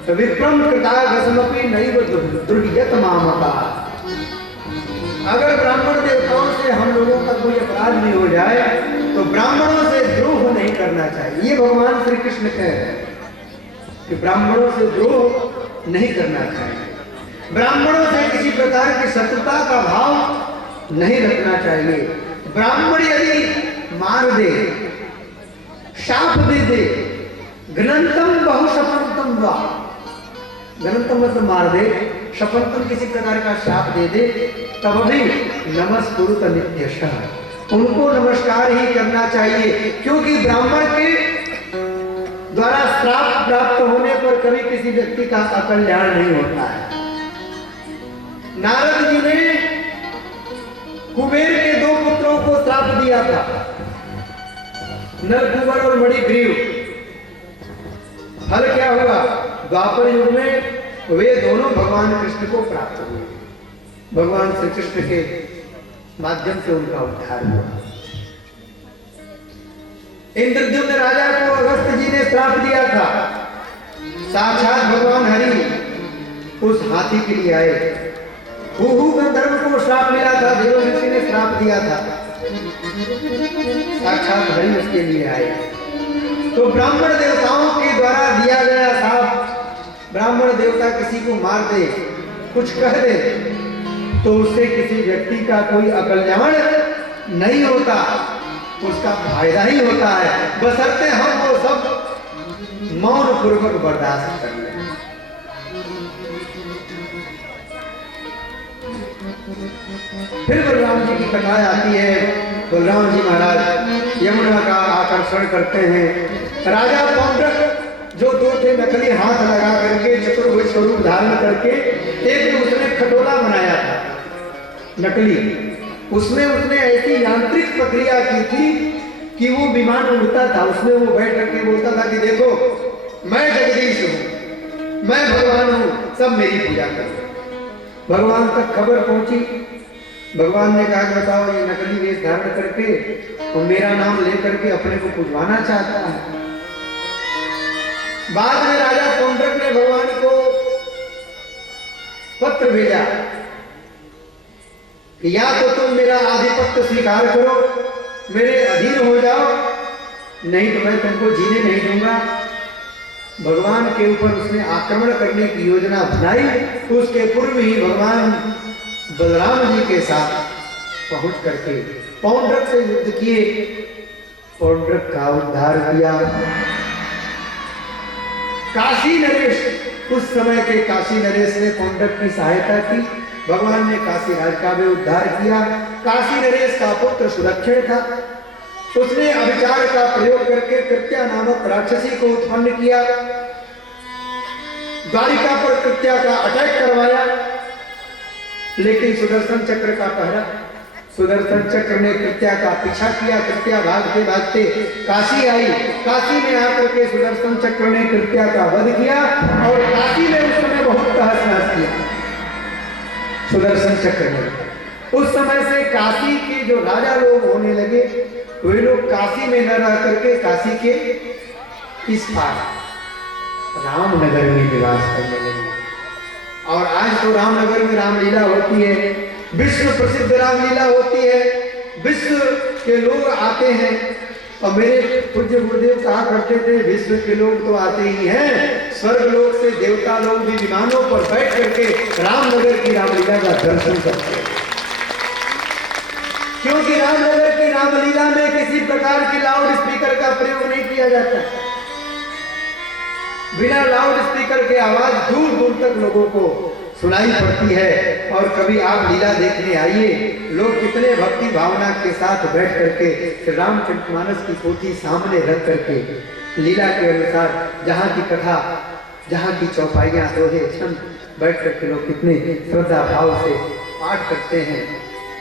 तो विक्रम कृतागसमपि नैव दुर्यत मामका। अगर ब्राह्मण देवताओं से हम लोगों का कोई अपराध नहीं हो जाए तो ब्राह्मणों से द्रोह नहीं करना चाहिए। ये भगवान श्री कृष्ण कह रहे हैं कि ब्राह्मणों से द्रोह नहीं करना चाहिए, ब्राह्मणों से किसी प्रकार की शत्रुता का भाव नहीं रखना चाहिए। ब्राह्मण यदि मार दे, शाप दे दे, घ्नंतम बहुशपंतम वा, घ्नंतम मतलब मार दे, शपंतम किसी प्रकार का शाप दे दे, तब भी नमस्कुरुत नित्यशः, उनको नमस्कार ही करना चाहिए। क्योंकि ब्राह्मण के द्वारा श्राप प्राप्त होने पर कभी किसी व्यक्ति का अकल्याण नहीं होता है। नारद जी ने कुबेर के 2 पुत्रों को श्राप दिया था, नलकुबर और मणिग्रीव। फल क्या हुआ? द्वापर युग में वे दोनों भगवान कृष्ण को प्राप्त हुए। भगवान श्री कृष्ण के माध्यम से उनका उद्धार हुआ। इंद्रद्युम्न राजा को अगस्त जी ने श्राप दिया था। साक्षात भगवान हरि उस हाथी के लिए आए। हुहु गंधर्व को श्राप मिला था, देव ऋषि ने श्राप दिया था, साक्षात हरि उसके लिए आए। तो ब्राह्मण देवताओं के द्वारा दिया गया श्राप, ब्राह्मण देवता किसी को मार दे, कुछ कह दे, तो उससे किसी व्यक्ति का कोई अकल्याण नहीं होता, उसका फायदा ही होता है, बशर्ते हम वो सब मौन पूर्वक बर्दाश्त कर लें। फिर बलराम जी की कथा आती है। बलराम जी महाराज यमुना का आकर्षण करते हैं। राजा पौंड्रक जो 2 थे नकली हाथ लगा करके चतुर्भुज स्वरूप धारण करके, एक तो उसने खटोला बनाया था नकली, उसमें उसने ऐसी यांत्रिक प्रक्रिया की थी कि वो विमान उड़ता था, उसमें वो बैठ करके बोलता था कि देखो मैं जगदीश हूं, मैं भगवान हूं, सब मेरी पूजा करो। भगवान तक खबर पहुंची। भगवान ने कहा कि बताओ ये नकली वेश धारण करके और मेरा नाम लेकर के अपने को पुजवाना चाहता है। बाद में राजा पौंड्रक ने भगवान को पत्र भेजा कि या तो तुम मेरा आधिपत्य स्वीकार करो, मेरे अधीन हो जाओ, नहीं तो मैं तुमको जीने नहीं दूंगा। भगवान के ऊपर उसने आक्रमण करने की योजना बनाई। उसके पूर्व ही भगवान बलराम जी के साथ पहुंच करके पौंड्रक से युद्ध किए, पौंड्रक का उद्धार किया। काशी नरेश, उस समय के काशी नरेश ने पौंड्रक की सहायता की। भगवान ने काशी राज का भी उद्धार किया। काशी नरेश का पुत्र सुदक्षिण था, उसने अभिचार का प्रयोग करके कृत्या नामक राक्षसी को उत्पन्न किया, द्वारिका पर कृत्या का अटैक करवाया। लेकिन सुदर्शन चक्र का पहरा, सुदर्शन चक्र ने कृत्या का पीछा किया। कृत्या भागते भागते काशी आई। काशी में आकर के सुदर्शन चक्र ने कृत्या का वध किया और काशी में उस समय बहुत तहस नहस किया सुदर्शन चक्र ने। उस समय से काशी के जो राजा लोग होने लगे, वे लोग काशी में न रह करके काशी के इस पार रामनगर में निवास करने लगे। और आज तो रामनगर में रामलीला होती है, विश्व प्रसिद्ध रामलीला होती है, विश्व के लोग आते हैं। और मेरे पूज्य गुरुदेव कहा करते थे, विश्व के लोग तो आते ही हैं, स्वर्ग लोक से देवता लोग भी विमानों पर बैठ करके रामनगर की रामलीला का दर्शन करते हैं। क्योंकि रामनगर की रामलीला में किसी प्रकार की लाउड स्पीकर का प्रयोग नहीं किया जाता। बिना लाउड स्पीकर के आवाज दूर दूर तक लोगों को सुनाई पड़ती है। और कभी आप लीला देखने आइए, लोग कितने भक्ति भावना के साथ बैठ करके श्री रामचरितमानस की पोथी सामने रख करके लीला के अनुसार जहाँ की कथा, जहाँ की चौपाइयाँ दोहे छंद बैठ करके लोग कितने श्रद्धा भाव से पाठ करते हैं।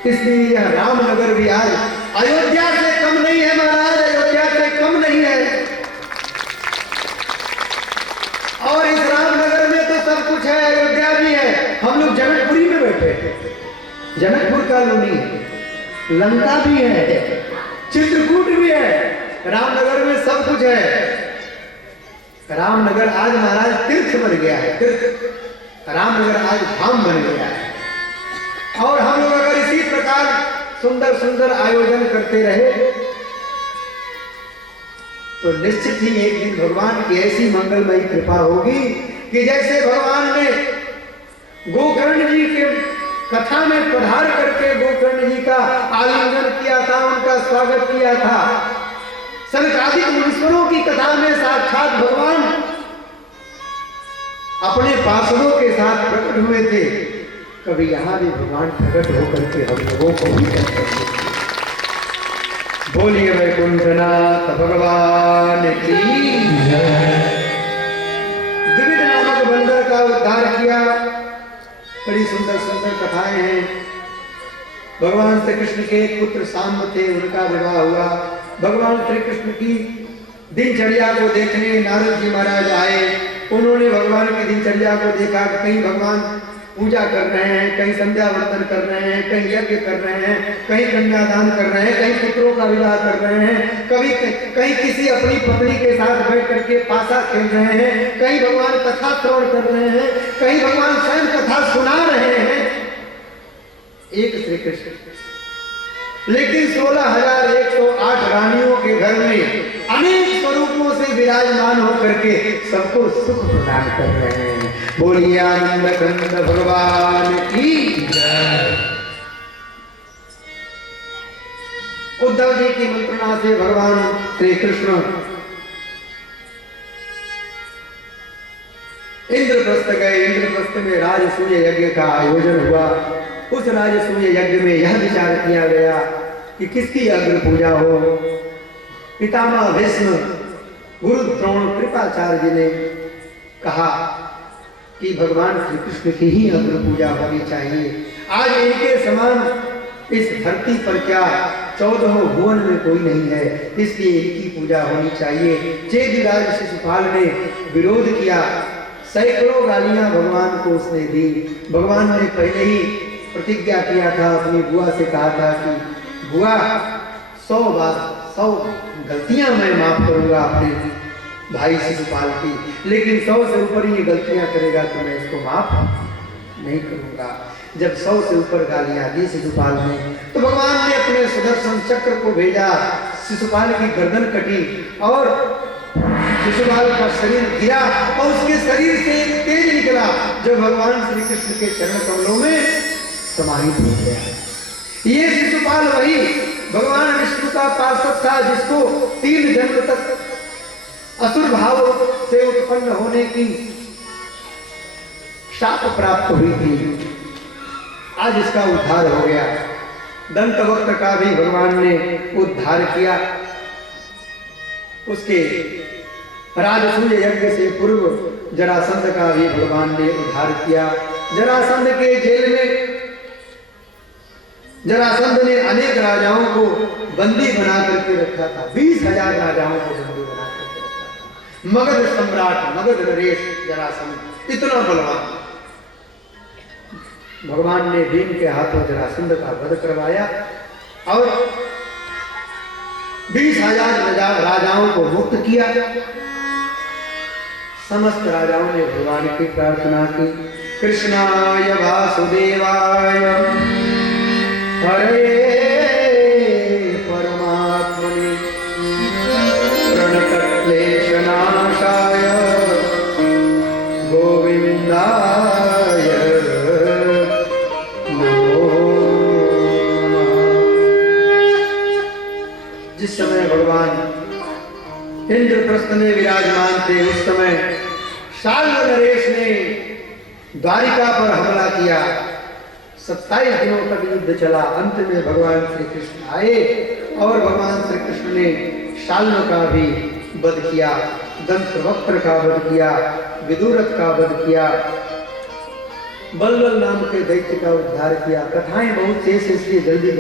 इसलिए यह रामनगर भी आज अयोध्या से कम नहीं है महाराज, अयोध्या से कम नहीं है। और इस रामनगर में तो सब कुछ है, अयोध्या भी है। हम लोग जनकपुरी में बैठे हैं, जनकपुर कॉलोनी, लंका भी है, चित्रकूट भी है, रामनगर में सब कुछ है। रामनगर आज महाराज तीर्थ बन गया है, तीर्थ। रामनगर आज धाम बन गया है। और हम लोग अगर इसी प्रकार सुंदर सुंदर आयोजन करते रहे तो निश्चित ही एक दिन भगवान की ऐसी मंगलमयी कृपा होगी कि जैसे भगवान ने गोकर्ण जी के कथा में पधार करके गोकर्ण जी का आलिंगन किया था, उनका स्वागत किया था। सनकादिक मुनीश्वरों की कथा में साक्षात भगवान अपने पार्षदों के साथ प्रकट हुए थे, कभी यहाँ भी भगवान प्रकट होकर के हम लोगों को भी करते। बोलिए वैकुंठनाथ भगवान की। द्विविध नामक बंदर का उद्धार किया। बड़ी सुंदर सुंदर कथाएं हैं। भगवान श्री कृष्ण के एक पुत्र सांब थे, उनका विवाह हुआ। भगवान श्री कृष्ण की दिनचर्या को देखने नारद जी महाराज आए। उन्होंने भगवान की दिनचर्या को देखा कि कहीं भगवान पूजा कर रहे हैं, कहीं संध्या वंदन कर रहे हैं, कहीं यज्ञ कर रहे हैं, कहीं कन्यादान कर रहे हैं, कहीं पुत्रों का विवाह कर रहे हैं, कहीं किसी अपनी पत्नी के साथ बैठ करके पासा खेल रहे हैं, कहीं भगवान कथा श्रवण कर रहे हैं, कहीं भगवान स्वयं कथा सुना रहे हैं। एक श्री कृष्ण, लेकिन 16,108 रानियों के घर में अनेक स्वरूपों से विराजमान होकर के सबको सुख प्रदान कर रहे हैं। बोलिए आनंद कंद भगवान की जय। उद्धव जी की मंत्रणा से भगवान श्री कृष्ण इंद्रप्रस्थ गए। इंद्रप्रस्थ में राजसूय यज्ञ का आयोजन हुआ। उस राजसूय यज्ञ में यह विचार किया गया कि किसकी अग्र पूजा हो। पितामह भीष्म, गुरु द्रोण, कृपाचार्य जी ने कहा कि भगवान श्री कृष्ण की ही अग्र पूजा होनी चाहिए। आज इनके समान इस धरती पर क्या 14 भुवन में कोई नहीं है, इसलिए इनकी पूजा होनी चाहिए। चेदिराज शिशुपाल ने विरोध किया, सैकड़ों गालियां भगवान को उसने दी। भगवान ने पहले ही प्रतिज्ञा किया था, अपनी बुआ से कहा था कि बुआ 100 बार 100 गलतियां मैं माफ करूंगा अपने भाई शिशुपाल की, लेकिन 100 से ऊपर ये गलतियां करेगा तो मैं इसको माफ नहीं करूंगा। जब 100 से ऊपर गालियां दी शिशुपाल ने, तो भगवान ने अपने सुदर्शन चक्र को भेजा। शिशुपाल की गर्दन कटी और शिशुपाल का शरीर गिरा और उसके शरीर से एक तेज निकला जो भगवान श्री कृष्ण के चरण कमलों में समाहित हो गया। ये शिशुपाल वही भगवान विष्णु का पार्षद था जिसको 3 जन्म तक असुर भाव से उत्पन्न होने की शाप प्राप्त हुई थी। आज इसका उद्धार हो गया। दंतवक्त्र का भी भगवान ने उद्धार किया। उसके राजसूय यज्ञ से पूर्व जरासंध का भी भगवान ने उद्धार किया। जरासंध के जेल में जरासंध ने अनेक राजाओं को बंदी बना करके रखा था। 20,000 राजाओं को बंदी बना करके रखा था। मगध सम्राट, मगध नरेश जरासंध इतना बलवान। भगवान ने भीम के हाथों जरासंध का वध करवाया और 20,000 राजाओं को मुक्त किया। समस्त राजाओं ने भगवान की प्रार्थना की, कृष्णाय वासुदेवाय हरे परमात्मने प्रणतक्लेशनाशाय गोविंदाय नमो नमः। जिस समय भगवान इंद्रप्रस्थ में विराजमान थे, उस समय शाल्व नरेश ने द्वारिका पर हमला किया। 27 दिनों तक युद्ध चला। अंत में भगवान श्री कृष्ण आए और भगवान श्री कृष्ण ने शाल्व का भी वध किया, दंतवक्त्र का वध किया, विदुरथ का वध किया, बलबल नाम के दैत्य का उद्धार किया। कथाएं बहुत शेष, इसलिए जल्दी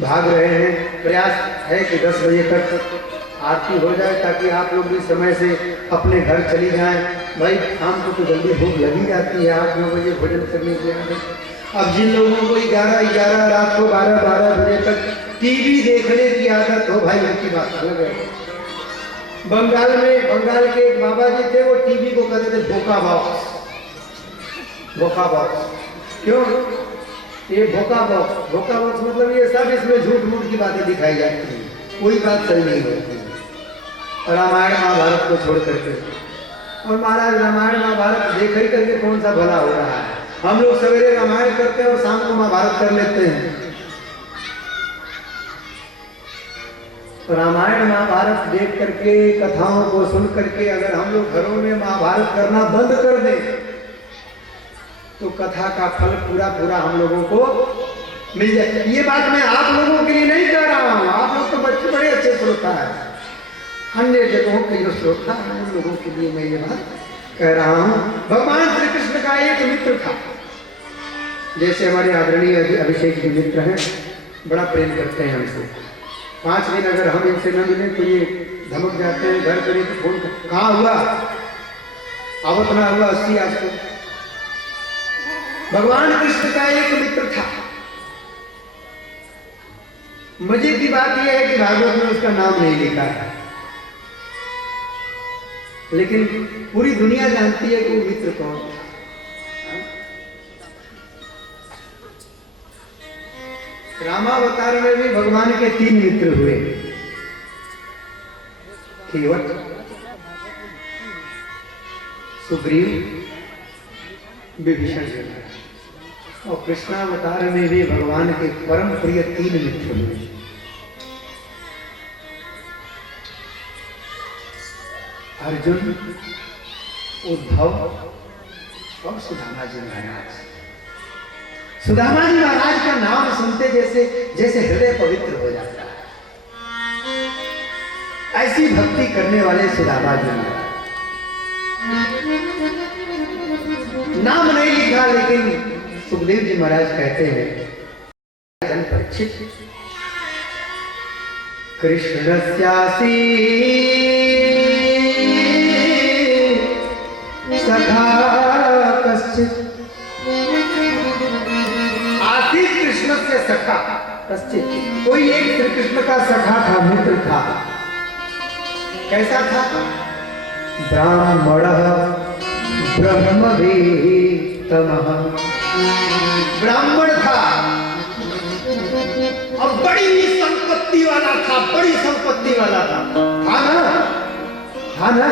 भाग रहे हैं। प्रयास है कि 10 बजे तक आरती हो जाए ताकि आप लोग भी समय से अपने घर चली जाएं। भाई शाम को तो जल्दी भूख लगी जाती है, 8-9 बजे भोजन करने के लिए। अब जिन लोगों को 11 रात को 12 बजे तक टीवी देखने की आदत हो, भाई उनकी बात अलग है। बंगाल के एक बाबा जी थे, वो टीवी को कहते थे बोका बॉक्स। क्यों ये बोका बॉक्स मतलब ये सब इसमें झूठ मूठ की बातें दिखाई जाती है, कोई बात सही नहीं होती। रामायण महाभारत को छोड़ करके, और महाराज रामायण महाभारत देख ही करके कौन सा भला हो रहा है। हम लोग सवेरे रामायण करते हैं और शाम को महाभारत कर लेते हैं। रामायण महाभारत देख करके, कथाओं को सुन करके अगर हम लोग घरों में महाभारत करना बंद कर दें तो कथा का फल पूरा हम लोगों को मिल जाए। ये बात मैं आप लोगों के लिए नहीं कह रहा हूं, आप लोग तो बच्चे बड़े अच्छे श्रोता है, अन्य जगहों के जो श्रोता है उन लोगों के लिए मैं ये बात कह रहा हूं। भगवान श्री कृष्ण का एक मित्र था, जैसे हमारे आदरणीय अभिषेक जी मित्र हैं, बड़ा प्रेम करते हैं हमसे। 5 दिन अगर हम इनसे न मिले तो ये धमक जाते हैं, घर पर एक फोन कहाँ हुआ, आवत ना हुआ 80 आज तक। भगवान कृष्ण का एक मित्र था। मजे की बात यह है कि भागवत में उसका नाम नहीं लिखा है, लेकिन पूरी दुनिया जानती है कि वो मित्र कौन था। रामावतार में भी भगवान के 3 मित्र हुए, केवट, सुग्रीव, विभीषण। और कृष्णावतार में भी भगवान के परम प्रिय 3 मित्र हुए, अर्जुन, उद्धव और सुदामा जी महाराज। सुदामा जी महाराज का नाम सुनते जैसे हृदय पवित्र हो जाता है, ऐसी भक्ति करने वाले सुदामा जी महाराज। नाम नहीं लिखा, लेकिन सुखदेव जी महाराज कहते हैं, परीक्षित कृष्णस्यासी सखा कश्चित, आसी कृष्ण से सखा कश्चित, कोई एक श्री कृष्ण का सखा था, मित्र था। कैसा था? ब्राह्मण ब्रह्मवेत्तमः, ब्राह्मण था और बड़ी संपत्ति वाला था, बड़ी संपत्ति वाला था। था ना?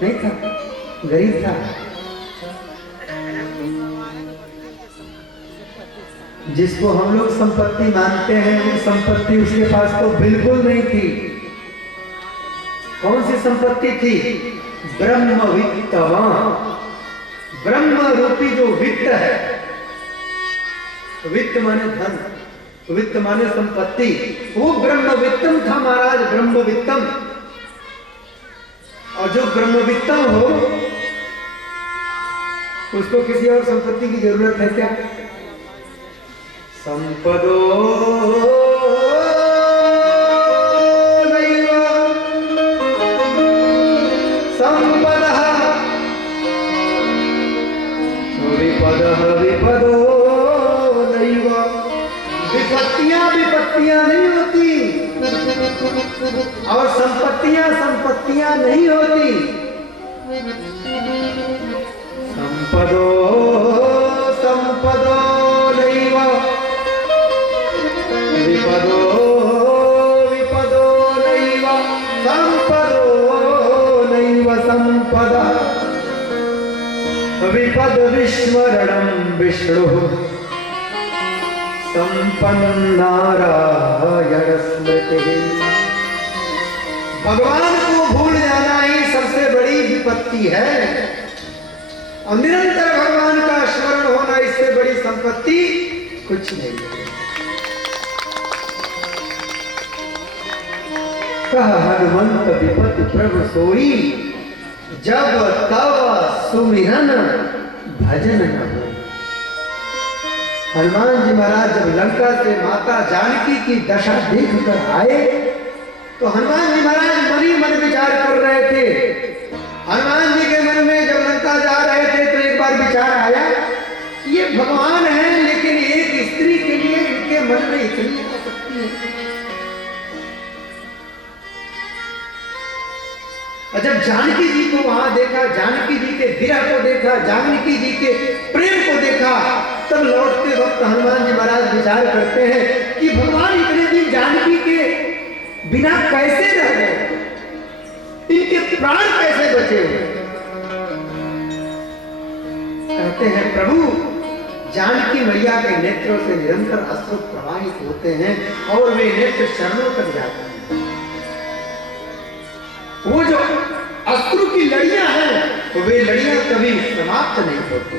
नहीं था, गरीब था। जिसको हम लोग संपत्ति मानते हैं, वो संपत्ति उसके पास तो बिल्कुल नहीं थी। कौन सी संपत्ति थी? ब्रह्मवित्तवान, ब्रह्म रूपी जो वित्त है, वित्त माने धन, वित्त माने संपत्ति। वो ब्रह्म वित्तम था महाराज, ब्रह्म वित्तम। और जो ब्रह्म वित्तम हो उसको किसी और संपत्ति की जरूरत है क्या? संपदो नैव संपदः विपदः विपदो नैव। विपत्तियां नहीं होती और संपत्तियां नहीं होती। संपदो संपदो नैव विपदो विपदो नैव संपदो नैव संपदः। विपद विस्मरणं विष्णुः संपन्नारायण स्मृतिः। भगवान को भूल जाना ही सबसे बड़ी विपत्ति है और निरंतर भगवान का स्मरण होना इससे बड़ी संपत्ति कुछ नहीं है। कह हनुमंत विपत प्रभु सोई, जब तब सुमिरन भजन न हो। हनुमान जी महाराज जब लंका से माता जानकी की दशा देख कर आए तो हनुमान जी महाराज मन ही मन विचार कर रहे थे। हनुमान जी के मन में जब लंका जा रहे थे तो एक बार विचार आया, ये भगवान है लेकिन एक स्त्री के लिए इनके मन में इतनी आसक्ति है। और जब जानकी जी को वहां देखा, जानकी जी के विरह को देखा, जानकी जी के प्रेम को देखा, तब लौटते वक्त हनुमान जी महाराज विचार करते हैं कि भगवान इतने दिन जानकी के बिना कैसे रह गए, इनके प्राण कैसे बचे हुए। कहते हैं प्रभु जानकी मैया के नेत्रों से निरंतर अश्रु प्रवाहित होते हैं और वे नेत्र चरणों तक जाते हैं। वो जो अश्रु की लड़ियां हैं तो वे लड़ियां कभी समाप्त नहीं होती।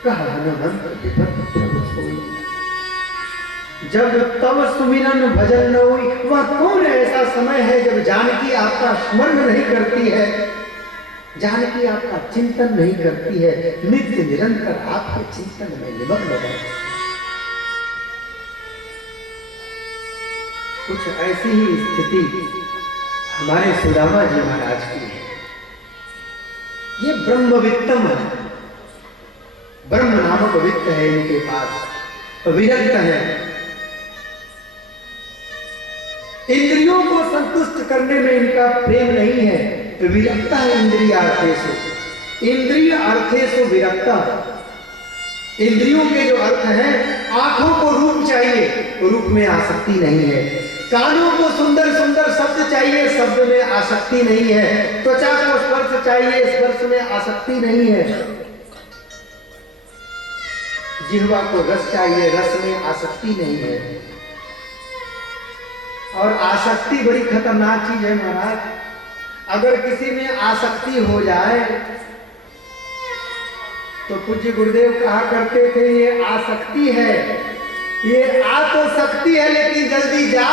कहा हनुमंत विपत प्रभु सोई, जब तब सुमिरन भजन न हुई। वह कौन ऐसा समय है जब जानकी आपका स्मरण नहीं करती है, जानकी आपका चिंतन नहीं करती है, नित्य निरंतर आपके चिंतन में निमग्न रहती है। कुछ ऐसी ही स्थिति हमारे सुदामा जी महाराज की है। ये ब्रह्म वित्तम है, ब्रह्म नामक वित्त है इनके पास, विरक्त है। इंद्रियों को संतुष्ट करने में इनका प्रेम नहीं है, विरक्ता है इंद्रियार्थेषु। इंद्रिय अर्थेषु विरक्ता। इंद्रियों के जो अर्थ हैं, आंखों को रूप चाहिए, रूप में आसक्ति नहीं है। कानों को सुंदर सुंदर शब्द चाहिए, शब्द में आसक्ति नहीं है। त्वचा को स्पर्श चाहिए, स्पर्श में आसक्ति नहीं है। जिह्वा को रस चाहिए, रस में आसक्ति नहीं है। और आसक्ति बड़ी खतरनाक चीज है महाराज। अगर किसी में आसक्ति हो जाए तो पूज्य गुरुदेव कहा करते थे, ये आसक्ति है, ये आ तो सकती है लेकिन जल्दी जा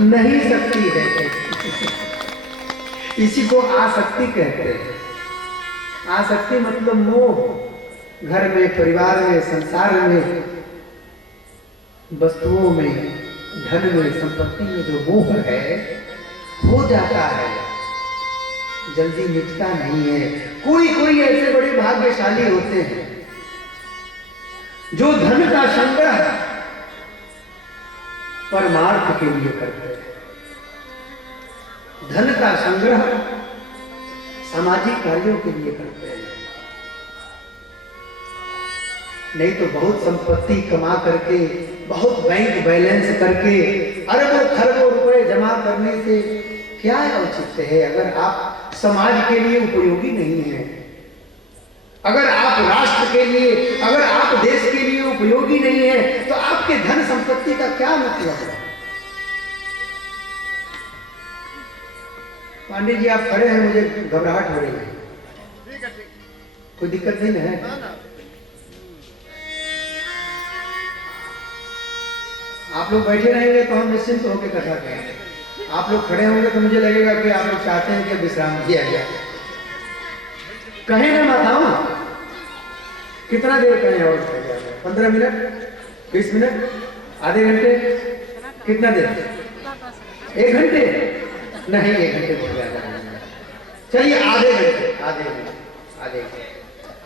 नहीं सकती है। इसी को आसक्ति कहते हैं। आसक्ति मतलब मोह। घर में, परिवार में, संसार में, वस्तुओं में, धन में, संपत्ति में जो मोह है हो जाता है, जल्दी मिटता नहीं है। कोई कोई ऐसे बड़े भाग्यशाली होते हैं जो धन का संग्रह परमार्थ के लिए करते हैं। धन का संग्रह सामाजिक कार्यों के लिए करते हैं। नहीं तो बहुत संपत्ति कमा करके, बहुत बैंक बैलेंस करके अरबों खरबों रुपए जमा करने से क्या औचित्य है अगर आप समाज के लिए उपयोगी नहीं है, अगर आप राष्ट्र के लिए, अगर आप देश के लिए उपयोगी नहीं है, तो आपके धन संपत्ति का क्या मतलब है। पांडे जी आप खड़े हैं, मुझे घबराहट हो रही है। कोई दिक्कत नहीं है? आप लोग बैठे रहेंगे तो हम निश्चिंत होकर कथा करेंगे। आप लोग खड़े होंगे तो मुझे लगेगा कि आप लोग चाहते हैं कि विश्राम किया जाए। कहें ना माताओं, कितना देर कहें और 15 मिनट, 20 मिनट, आधे घंटे, कितना देर? 1 घंटे? नहीं, 1 घंटे बहुत ज्यादा है। चलिए आधे घंटे, आधे घंटे, आधे घंटे।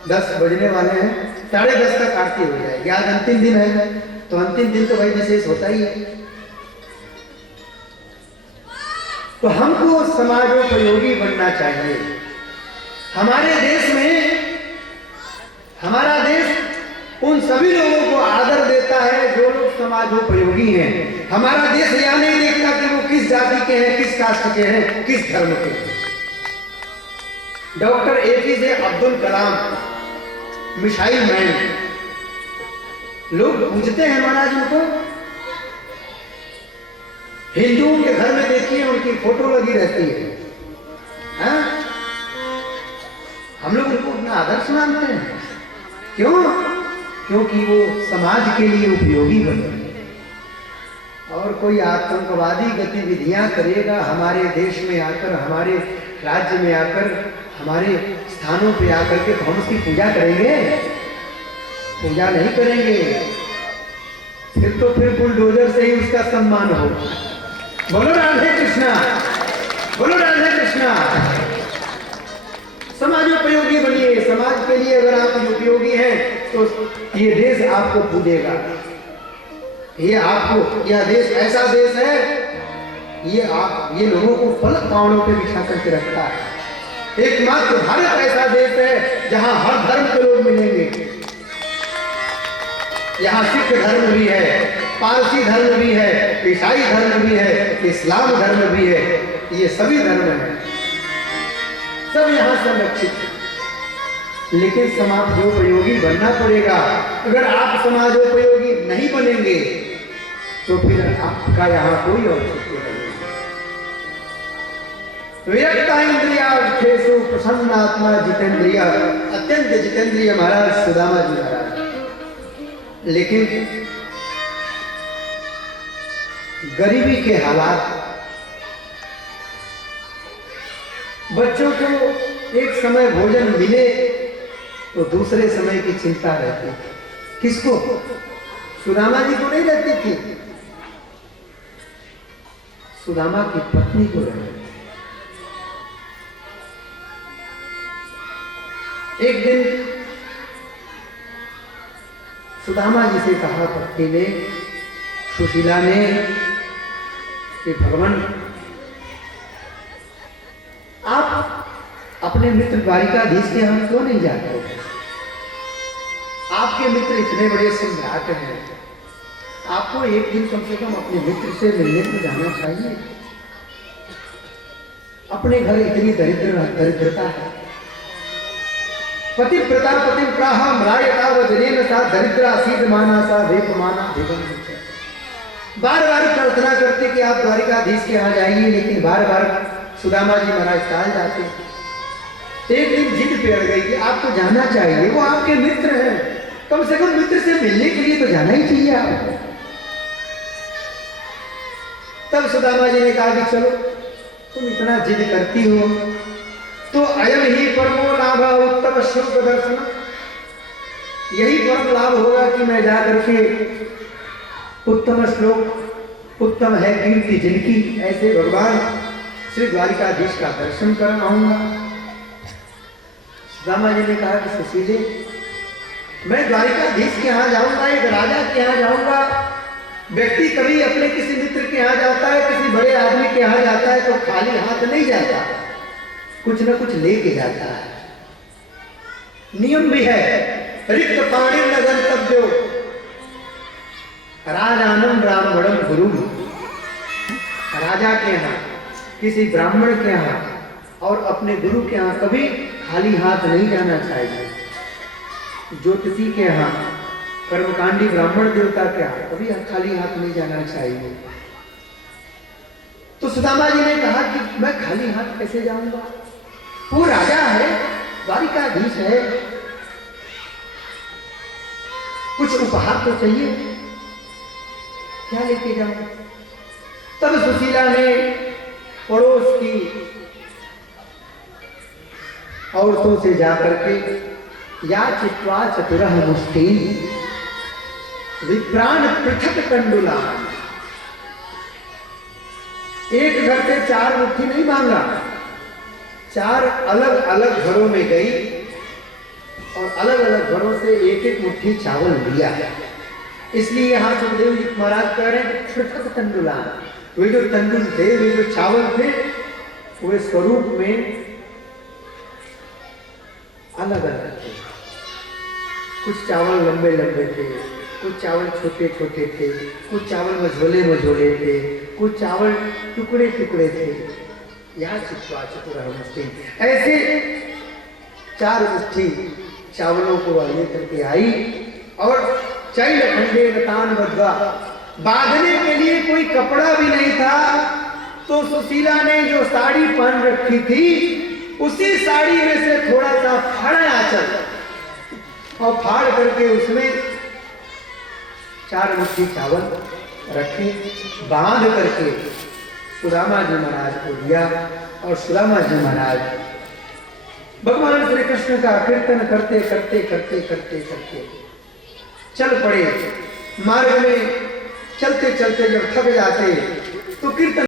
10 बजने वाले हैं, 10:30 तक आरती हो जाएगी। आज अंतिम दिन है तो अंतिम दिन तो भाई विशेष होता ही है। तो हमको समाजोपयोगी बनना चाहिए। हमारे देश में, हमारा देश उन सभी लोगों को आदर देता है जो लोग समाजोपयोगी हैं। हमारा देश यह नहीं देखता कि वो किस जाति के हैं, किस कास्ट के हैं, किस धर्म के हैं। Doctor APJ Abdul Kalam, missile man, लोग पूछते हैं महाराज उनको। हिंदुओं के घर में देखिए उनकी फोटो लगी रहती है, हाँ? हम लोग उनको अपना आदर्श मानते हैं। क्यों? क्योंकि वो समाज के लिए उपयोगी बने। और कोई आतंकवादी गतिविधियां करेगा हमारे देश में आकर, हमारे राज्य में आकर, हमारे स्थानों पे आकर के, तो हम उसकी पूजा करेंगे? पूजा नहीं करेंगे। फिर बुलडोजर से ही उसका सम्मान हो। बोलो राधे कृष्णा, बोलो राधे कृष्णा। समाजोपयोगी बनिए। समाज के लिए अगर आप उपयोगी हैं तो ये देश आपको पूजेगा। यह देश ऐसा देश है, ये लोगों को पलक पावड़ों पे बिछा करके रखता है। एकमात्र भारत ऐसा देश है जहां हर धर्म के लोग मिलेंगे। यहाँ सिख धर्म भी है, पारसी धर्म भी है, ईसाई धर्म भी है, इस्लाम धर्म भी है। ये सभी धर्म हैं, सब यहाँ संरक्षित है। लेकिन समाजोपयोगी बनना पड़ेगा। अगर आप समाजोपयोगी नहीं बनेंगे तो फिर आपका यहाँ कोई औचित्य नहीं। विरक्ता इंद्रियार्थेषु प्रसन्नात्मा जितेंद्रिय, अत्यंत जितेंद्रिय महाराज सुदामा जी महाराज। लेकिन गरीबी के हालात, बच्चों को एक समय भोजन मिले तो दूसरे समय की चिंता रहती थी। किसको? सुदामा जी को नहीं रहती थी, सुदामा की पत्नी को रहती थी। एक दिन सुदामा जी से कहा पत्नी ने, सुशीला ने, कि भगवान आप अपने मित्र द्वारिकाधीश के यहाँ क्यों नहीं जाते? आपके मित्र इतने बड़े सम्राट हैं, आपको एक दिन कम से कम अपने मित्र से मिलने को जाना चाहिए। अपने घर इतनी दरिद्रता है। पतिव्रता पतिव्राहा म्रायता वजनेन सा दरिद्रा सीधमाना सा वेपमाना भेगम। बार बार प्रार्थना करते कि आप द्वारिकाधीश के यहाँ जाइए, लेकिन बार बार सुदामा जी महाराज टाल जाते। एक दिन जिद पे अड़ गई कि आपको जाना चाहिए, वो आपके मित्र हैं, कम से कम मित्र से मिलने के लिए तो जाना ही चाहिए आपको। तब सुदामा जी ने कहा कि चलो तुम इतना जिद करती हो तो अयम ही परमो लाभ उत्तम श्लोक दर्शन, यही परम लाभ होगा कि मैं जाकर के उत्तम श्लोक, उत्तम है कीर्ति जिनकी, ऐसे भगवान श्री द्वारिकाधीश का दर्शन कर आऊंगा। सुदामा जी ने कहा कि सुशीले, मैं द्वारिकाधीश के यहाँ जाऊंगा, एक राजा के यहाँ जाऊंगा। व्यक्ति कभी अपने किसी मित्र के यहाँ जाता है, किसी बड़े आदमी के यहाँ जाता है तो खाली हाथ नहीं जाता, कुछ न कुछ लेके जाता है। नियम भी है, रिक्त पाणी न गंतव्यो राजानम ब्राह्मणम गुरु। राजा के यहाँ, किसी ब्राह्मण के यहाँ और अपने गुरु के यहाँ कभी खाली हाथ नहीं जाना चाहिए। ज्योतिषी के यहाँ, कर्मकांडी ब्राह्मण देवता के यहाँ कभी खाली हाथ नहीं जाना चाहिए। तो सुदामा जी ने कहा कि मैं खाली हाथ कैसे जाऊंगा? वो राजा है, द्वारिकाधीश है, कुछ उपहार तो चाहिए। क्या लेके जाऊं? तब सुशीला ने पड़ोस की औरतों से जाकर के या चित्वा चतुरः मुष्टि विप्राण पृथक कंडुला, एक घर से 4 मुट्ठी नहीं मांगा, 4 अलग अलग घरों में गई और अलग अलग घरों से एक एक मुट्ठी चावल लिया। इसलिए यहां सुखदेव जी महाराज कह रहे हैं पृथक तंडुला, वे जो तंडुल थे, वे जो चावल थे, वे स्वरूप में अलग अलग थे। कुछ चावल लंबे लंबे थे, कुछ चावल छोटे छोटे थे, कुछ चावल मझोले थे, कुछ चावल टुकड़े टुकड़े थे। यह चित्वा चतुरः मुष्टि, ऐसे 4 मुट्ठी चावलों को लेकर के आई और चैल खंडे रतान बद्वा, बांधने के लिए कोई कपड़ा भी नहीं था, तो सुशीला ने जो साड़ी पहन रखी थी उसी साड़ी में से थोड़ा सा फाड़ा आंचल और फाड़ करके उसमें 4 मुट्ठी चावल रखे, बांध करके सुदामा जी महाराज को दिया और सुदामा जी महाराज भगवान श्री कृष्ण का कीर्तन करते करते करते करते करते चल पड़े। मार्ग में चलते चलते जब थक जाते तो कीर्तन